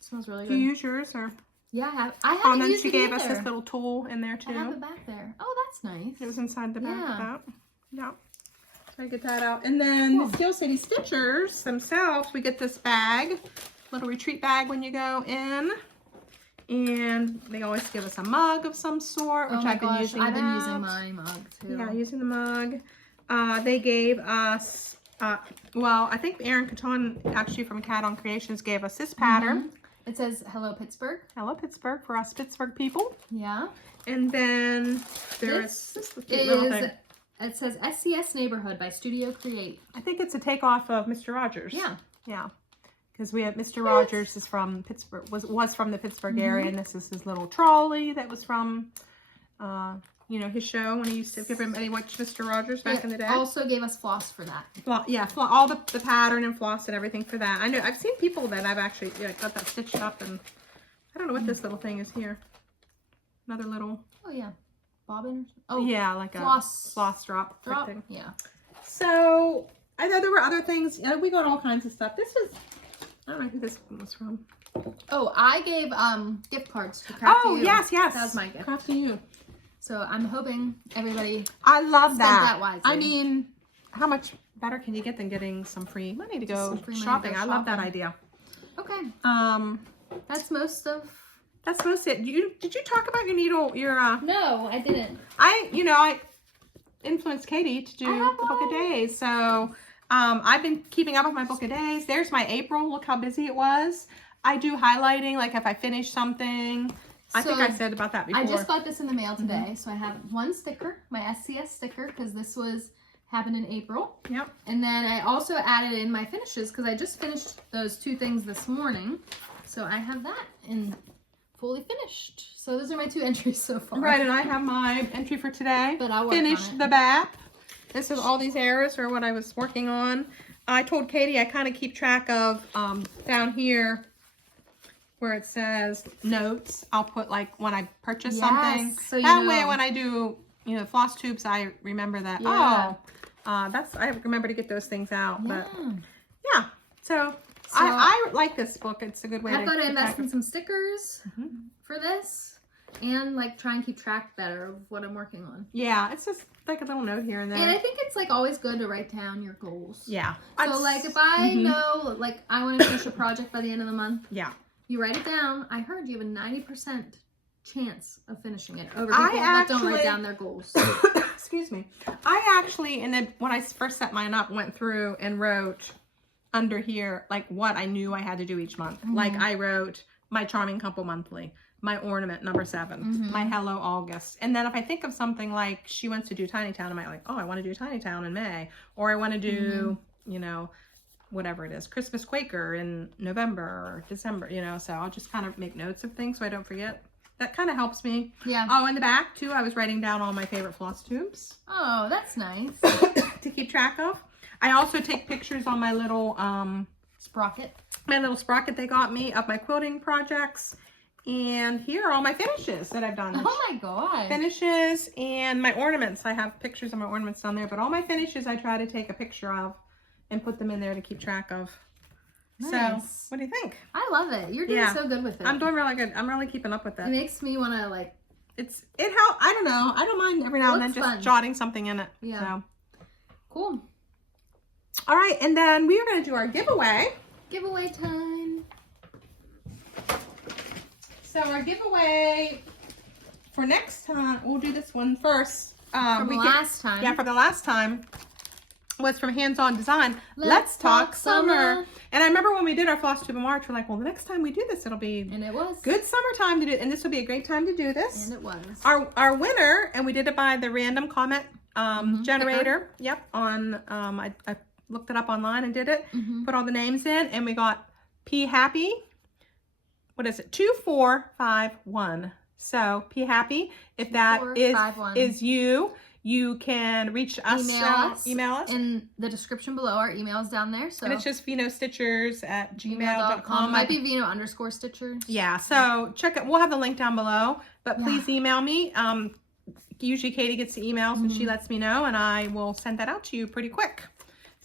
smells really Do good. you use yours or? Yeah, I haven't and then used she it gave us either. this little tool in there too. I have it back there. Oh, that's nice. It was inside the back of Yeah. that. Yeah. So I get that out. And then the Steel City Stitchers themselves, we get this bag, little retreat bag when you go in. And they always give us a mug of some sort, which I've been using. I've been using my mug too. Yeah, using the mug. They gave us, well, I think Erin Caton, actually from Cat on Creations, gave us this pattern. It says, "Hello, Pittsburgh." Hello, Pittsburgh, for us Pittsburgh people. Yeah. And then there's this cute little thing. It says SCS Neighborhood by Studio Create. I think it's a takeoff of Mr. Rogers. Yeah. Yeah. Because we have Mr. Rogers is from Pittsburgh, was from the Pittsburgh area, and this is his little trolley that was from, his show when he used to, if everybody watched Mr. Rogers back in the day. Also gave us floss for that. All the pattern and floss and everything for that. I know I've seen people that I've actually got that stitched up, and I don't know what this little thing is here. Another little. Oh yeah, bobbin. Oh yeah, like floss a floss drop thing. Yeah. So I know there were other things. We got all kinds of stuff. This was. I don't know who this one was from. Oh, I gave gift cards to Craft to You. Yes. That was my gift. Craft to You. So I'm hoping everybody. I love that wisely. I mean, how much better can you get than getting some free money to go shopping? I love that idea. Okay. That's most of. That's most it. Did you talk about your needle? No, I didn't. I influenced Katie to do the book of days, so. I've been keeping up with my book of days. There's my April. Look how busy it was. I do highlighting, like if I finish something. I think I said about that before. I just got this in the mail today. So I have one sticker, my SCS sticker, because this happened in April. Yep. And then I also added in my finishes, because I just finished those 2 things this morning. So I have that in fully finished. So those are my 2 entries so far. Right, and I have my entry for today. But I'll work Finish on it. the BAP. This is all these errors are what I was working on. I told Katie I kind of keep track of down here where it says notes. I'll put like when I purchase Yes, something. so you That know. way when I do, you know, floss tubes, I remember that. Yeah. I remember to get those things out. Yeah. But yeah, so I like this book. It's a good way I've got to keep invest track in of- some stickers for this, and like try and keep track better of what I'm working on. Yeah, it's just like a little note here and there. And I think it's like always good to write down your goals. Yeah. So like if I know like I want to finish a project by the end of the month, Yeah. you write it down. I heard you have a 90% chance of finishing it over people that don't write down their goals. Excuse me. I actually, when I first set mine up, went through and wrote under here like what I knew I had to do each month. Like I wrote my Charming Couple Monthly, my ornament number 7, my Hello August. And then if I think of something like she wants to do Tiny Town, I might like, oh, I want to do Tiny Town in May, or I want to do, you know, whatever it is, Christmas Quaker in November or December, you know. So I'll just kind of make notes of things so I don't forget. That kind of helps me. Yeah. Oh, in the back too, I was writing down all my favorite floss tubes Oh, that's nice. to keep track of. I also take pictures on my little Sprocket. they got me of my quilting projects. And here are all my finishes that I've done. Oh my god. Finishes and my ornaments. I have pictures of my ornaments down there, but all my finishes I try to take a picture of and put them in there to keep track of. Nice. So, what do you think? I love it. You're doing so good with it. I'm doing really good. I'm really keeping up with It it. makes me want to like. It helps. I don't know. I don't mind every now and then looks just fun. jotting something in it. Yeah. So. Cool. All right, and then we are going to do our giveaway. Giveaway time. So our giveaway for next time, we'll do this one first. From last time. Yeah, for the last time was from Hands On Design. Let's talk summer. And I remember when we did our Flosstube in March, we're like, well, the next time we do this, it'll be And it was. good summertime to do it. And this will be a great time to do this. And it was. Our winner, and we did it by the random comment generator. Yep. On I looked it up online and did it. Put all the names in, and we got P Happy. What is it? 2451. So P Happy. If that is you, you can reach us. Email us. In the description below, our email is down there. So And it's just Vino Stitchers at gmail.com. Might be Vino_Stitchers. Yeah. So check it. We'll have the link down below. But please email me. Usually Katie gets the emails and she lets me know, and I will send that out to you pretty quick.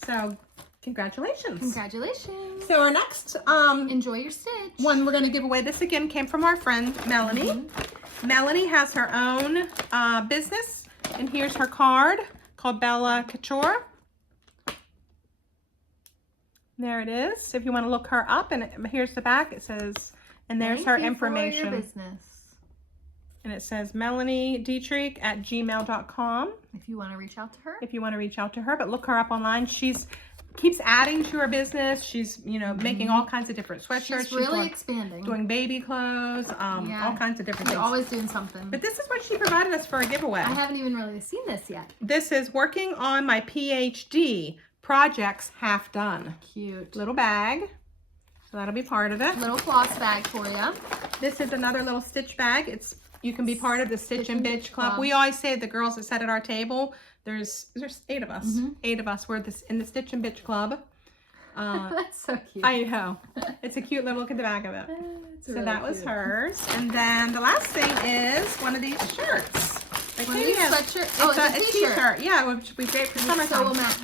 So congratulations. Congratulations. So our next Enjoy your stitch. one we're going to give away, this again came from our friend Melanie. Melanie has her own business, and here's her card called Bella Couture. There it is. If you want to look her up, and here's the back. It says, and there's her information. For your business. And it says Melanie Dietrich at gmail.com. If you want to reach out to her. If you want to reach out to her, but look her up online. She's keeps adding to her business. She's, you know, making all kinds of different sweatshirts. She's really expanding. Doing baby clothes, all kinds of different She's things. always doing something. But this is what she provided us for a giveaway. I haven't even really seen this yet. This is working on my PhD projects half done. Cute. Little bag. So that'll be part of it. Little floss bag for you. This is another little stitch bag. You can be part of the Stitchin Bitch Club. Club. We always say, the girls that sat at our table, there's 8 of us. 8 of us. We're in the Stitchin Bitch Club. That's so cute. I know. It's a cute little look at the back of it. So really that was cute. hers. And then the last thing is one of these shirts. One of these sweatshirts. Oh, it's a t-shirt. Yeah, which would be great for summertime. So will match.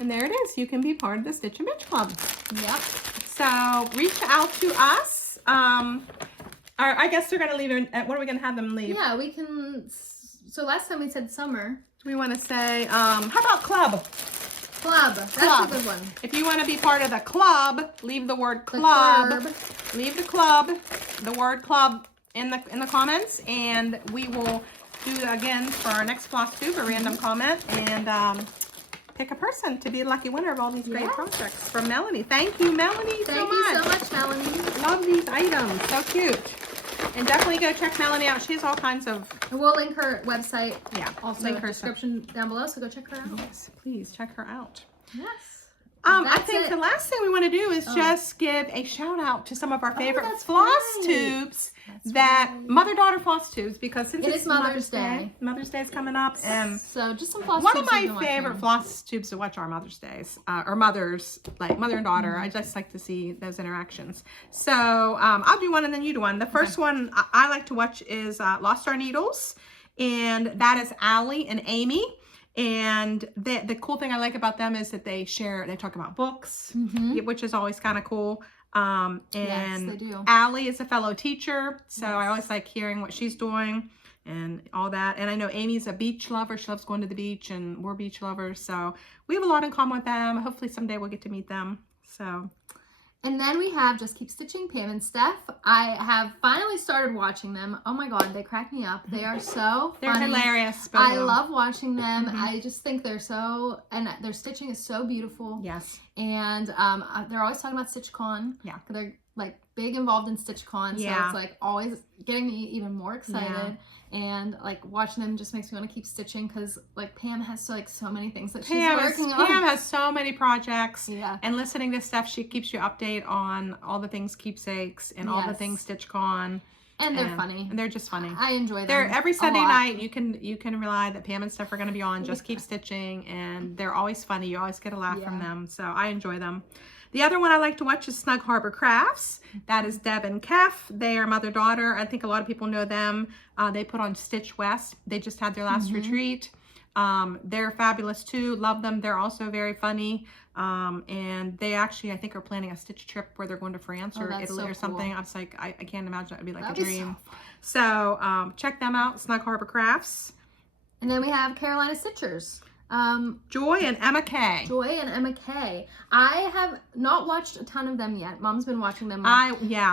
And there it is. You can be part of the Stitchin Bitch Club. Yep. So reach out to us. I guess they're going to leave it. What are we going to have them leave? Yeah, we can. So last time we said summer. We want to say, how about club? Club. That's Club. a good one. If you want to be part of the club, leave the word club. Leave the club, the word club in the comments, and we will do it again for our next Flosstube, a random comment, and pick a person to be a lucky winner of all these great projects from Melanie. Thank you, Melanie, Thank you so much, Melanie. Love these items. So cute. And definitely go check Melanie out. She has all kinds of... And we'll link her website. Yeah, Also link in her the description down below, so go check her out. Yes, please check her out. Yes. I think the last thing we want to do is just give a shout out to some of our favorite floss tubes that mother-daughter floss tubes, because since it's Mother's Day. Mother's Day is coming up, and so just some floss one tubes. One of my favorite floss tubes to watch are Mother's Days, or mothers, like mother and daughter. I just like to see those interactions. So I'll do one and then you do one. The first one I like to watch is Lost Star Needles, and that is Allie and Amy. And the cool thing I like about them is that they talk about books, which is always kind of cool. And yes, they do. Allie is a fellow teacher, so I always like hearing what she's doing and all that. And I know Amy's a beach lover. She loves going to the beach, and we're beach lovers, so we have a lot in common with them. Hopefully someday we'll get to meet them. So. And then we have Just Keep Stitching, Pam and Steph. I have finally started watching them. Oh my God, they crack me up. They are so They're funny. hilarious. I love watching them. I just think they're so, and their stitching is so beautiful. Yes. And they're always talking about StitchCon. Yeah. They're like big involved in StitchCon, so it's like always getting me even more excited. Yeah. And like watching them just makes me want to keep stitching, because like Pam has so many things that she's working on. Pam has so many projects. Yeah. And listening to Steph, she keeps you update on all the things keepsakes and all the things StitchCon. And they're funny. And they're just funny. I enjoy them. They're every Sunday night. You can rely that Pam and Steph are going to be on Just Keep Stitching, and they're always funny. You always get a laugh from them. So I enjoy them. The other one I like to watch is Snug Harbor Crafts. That is Deb and Kef. They are mother-daughter. I think a lot of people know them. They put on Stitch West. They just had their last retreat. They're fabulous too. Love them. They're also very funny. And they actually, I think, are planning a stitch trip where they're going to France or Italy or something. I was like, I can't imagine that would be like a dream. So check them out, Snug Harbor Crafts. And then we have Carolina Stitchers. Joy and Emma K. Joy and Emma K. I have not watched a ton of them yet. Mom's been watching them. But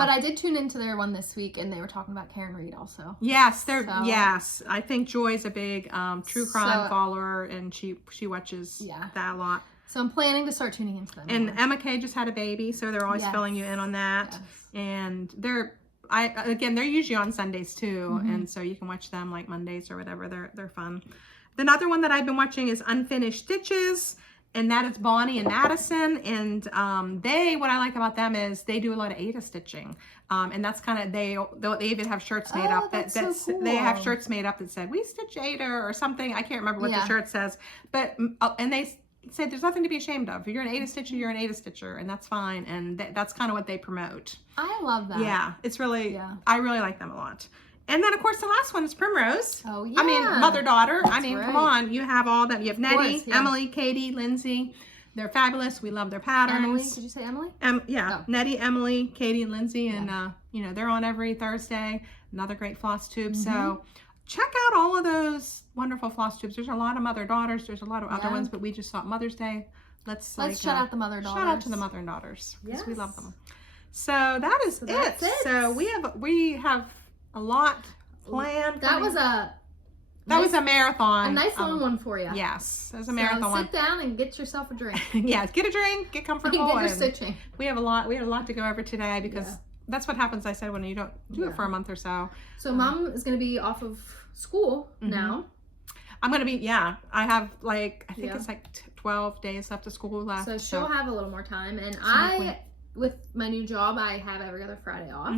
I did tune into their one this week, and they were talking about Karen Reed also. Yes, yes. I think Joy's a big true crime follower, and she watches that a lot. So I'm planning to start tuning into them. And Emma K just had a baby, so they're always filling you in on that. Yes. And they're usually on Sundays too, and so you can watch them like Mondays or whatever. They're fun. Another one that I've been watching is Unfinished Stitches, and that is Bonnie and Madison. And what I like about them is they do a lot of Ada stitching, and that's kind of they even have shirts made up that's so cool. They have shirts made up that said "We Stitch Ada" or something. I can't remember what the shirt says, but and they say there's nothing to be ashamed of. If you're an Ada stitcher, you're an Ada stitcher, and that's fine. And that's kind of what they promote. I love that. Yeah, it's really I really like them a lot. And then, of course, the last one is Primrose. Oh, yeah. I mean, mother-daughter. I mean, right. come on. You have all that. You have Nettie, Emily, Katie, Lindsay. They're fabulous. We love their patterns. Emily. Did you say Emily? Nettie, Emily, Katie, and Lindsay. And, they're on every Thursday. Another great floss tube. So check out all of those wonderful floss tubes. There's a lot of mother-daughters. There's a lot of other ones, but we just thought Mother's Day. Let's shout out the mother-daughters. Shout out to the mother and daughters, because we love them. So that is it. So we have a lot planned. That was a marathon. A nice long one for you. Yes, it was a marathon one. Sit down and get yourself a drink. Yes, get a drink, get comfortable. Get your stitching. We had a lot to go over today, because that's what happens, I said, when you don't do it for a month or so. So Mom is going to be off of school now. I'm going to be, I have I think it's 12 days left of school left. So she'll have a little more time. And with my new job, I have every other Friday off.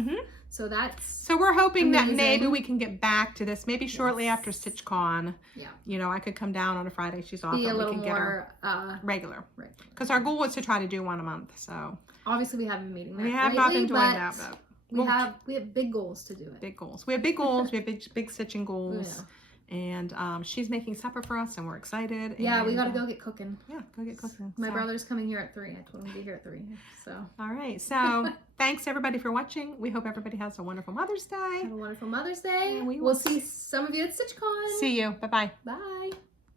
So we're hoping that maybe we can get back to this, maybe shortly after StitchCon. Yeah. I could come down on a Friday. She's off. Be a little we can more get her regular. Because our goal was to try to do one a month. So obviously we haven't been meeting that. We have not been doing that, but we have big goals to do it. Big goals. We have big goals. We have big stitching goals. Yeah. And she's making supper for us, and we're excited. Yeah, we got to go get cooking. Yeah, go get cooking. My brother's coming here at 3. I told him to be here at 3. So. All right. So thanks everybody for watching. We hope everybody has a wonderful Mother's Day. Have a wonderful Mother's Day. And we'll see some of you at StitchCon. See you. Bye-bye. Bye.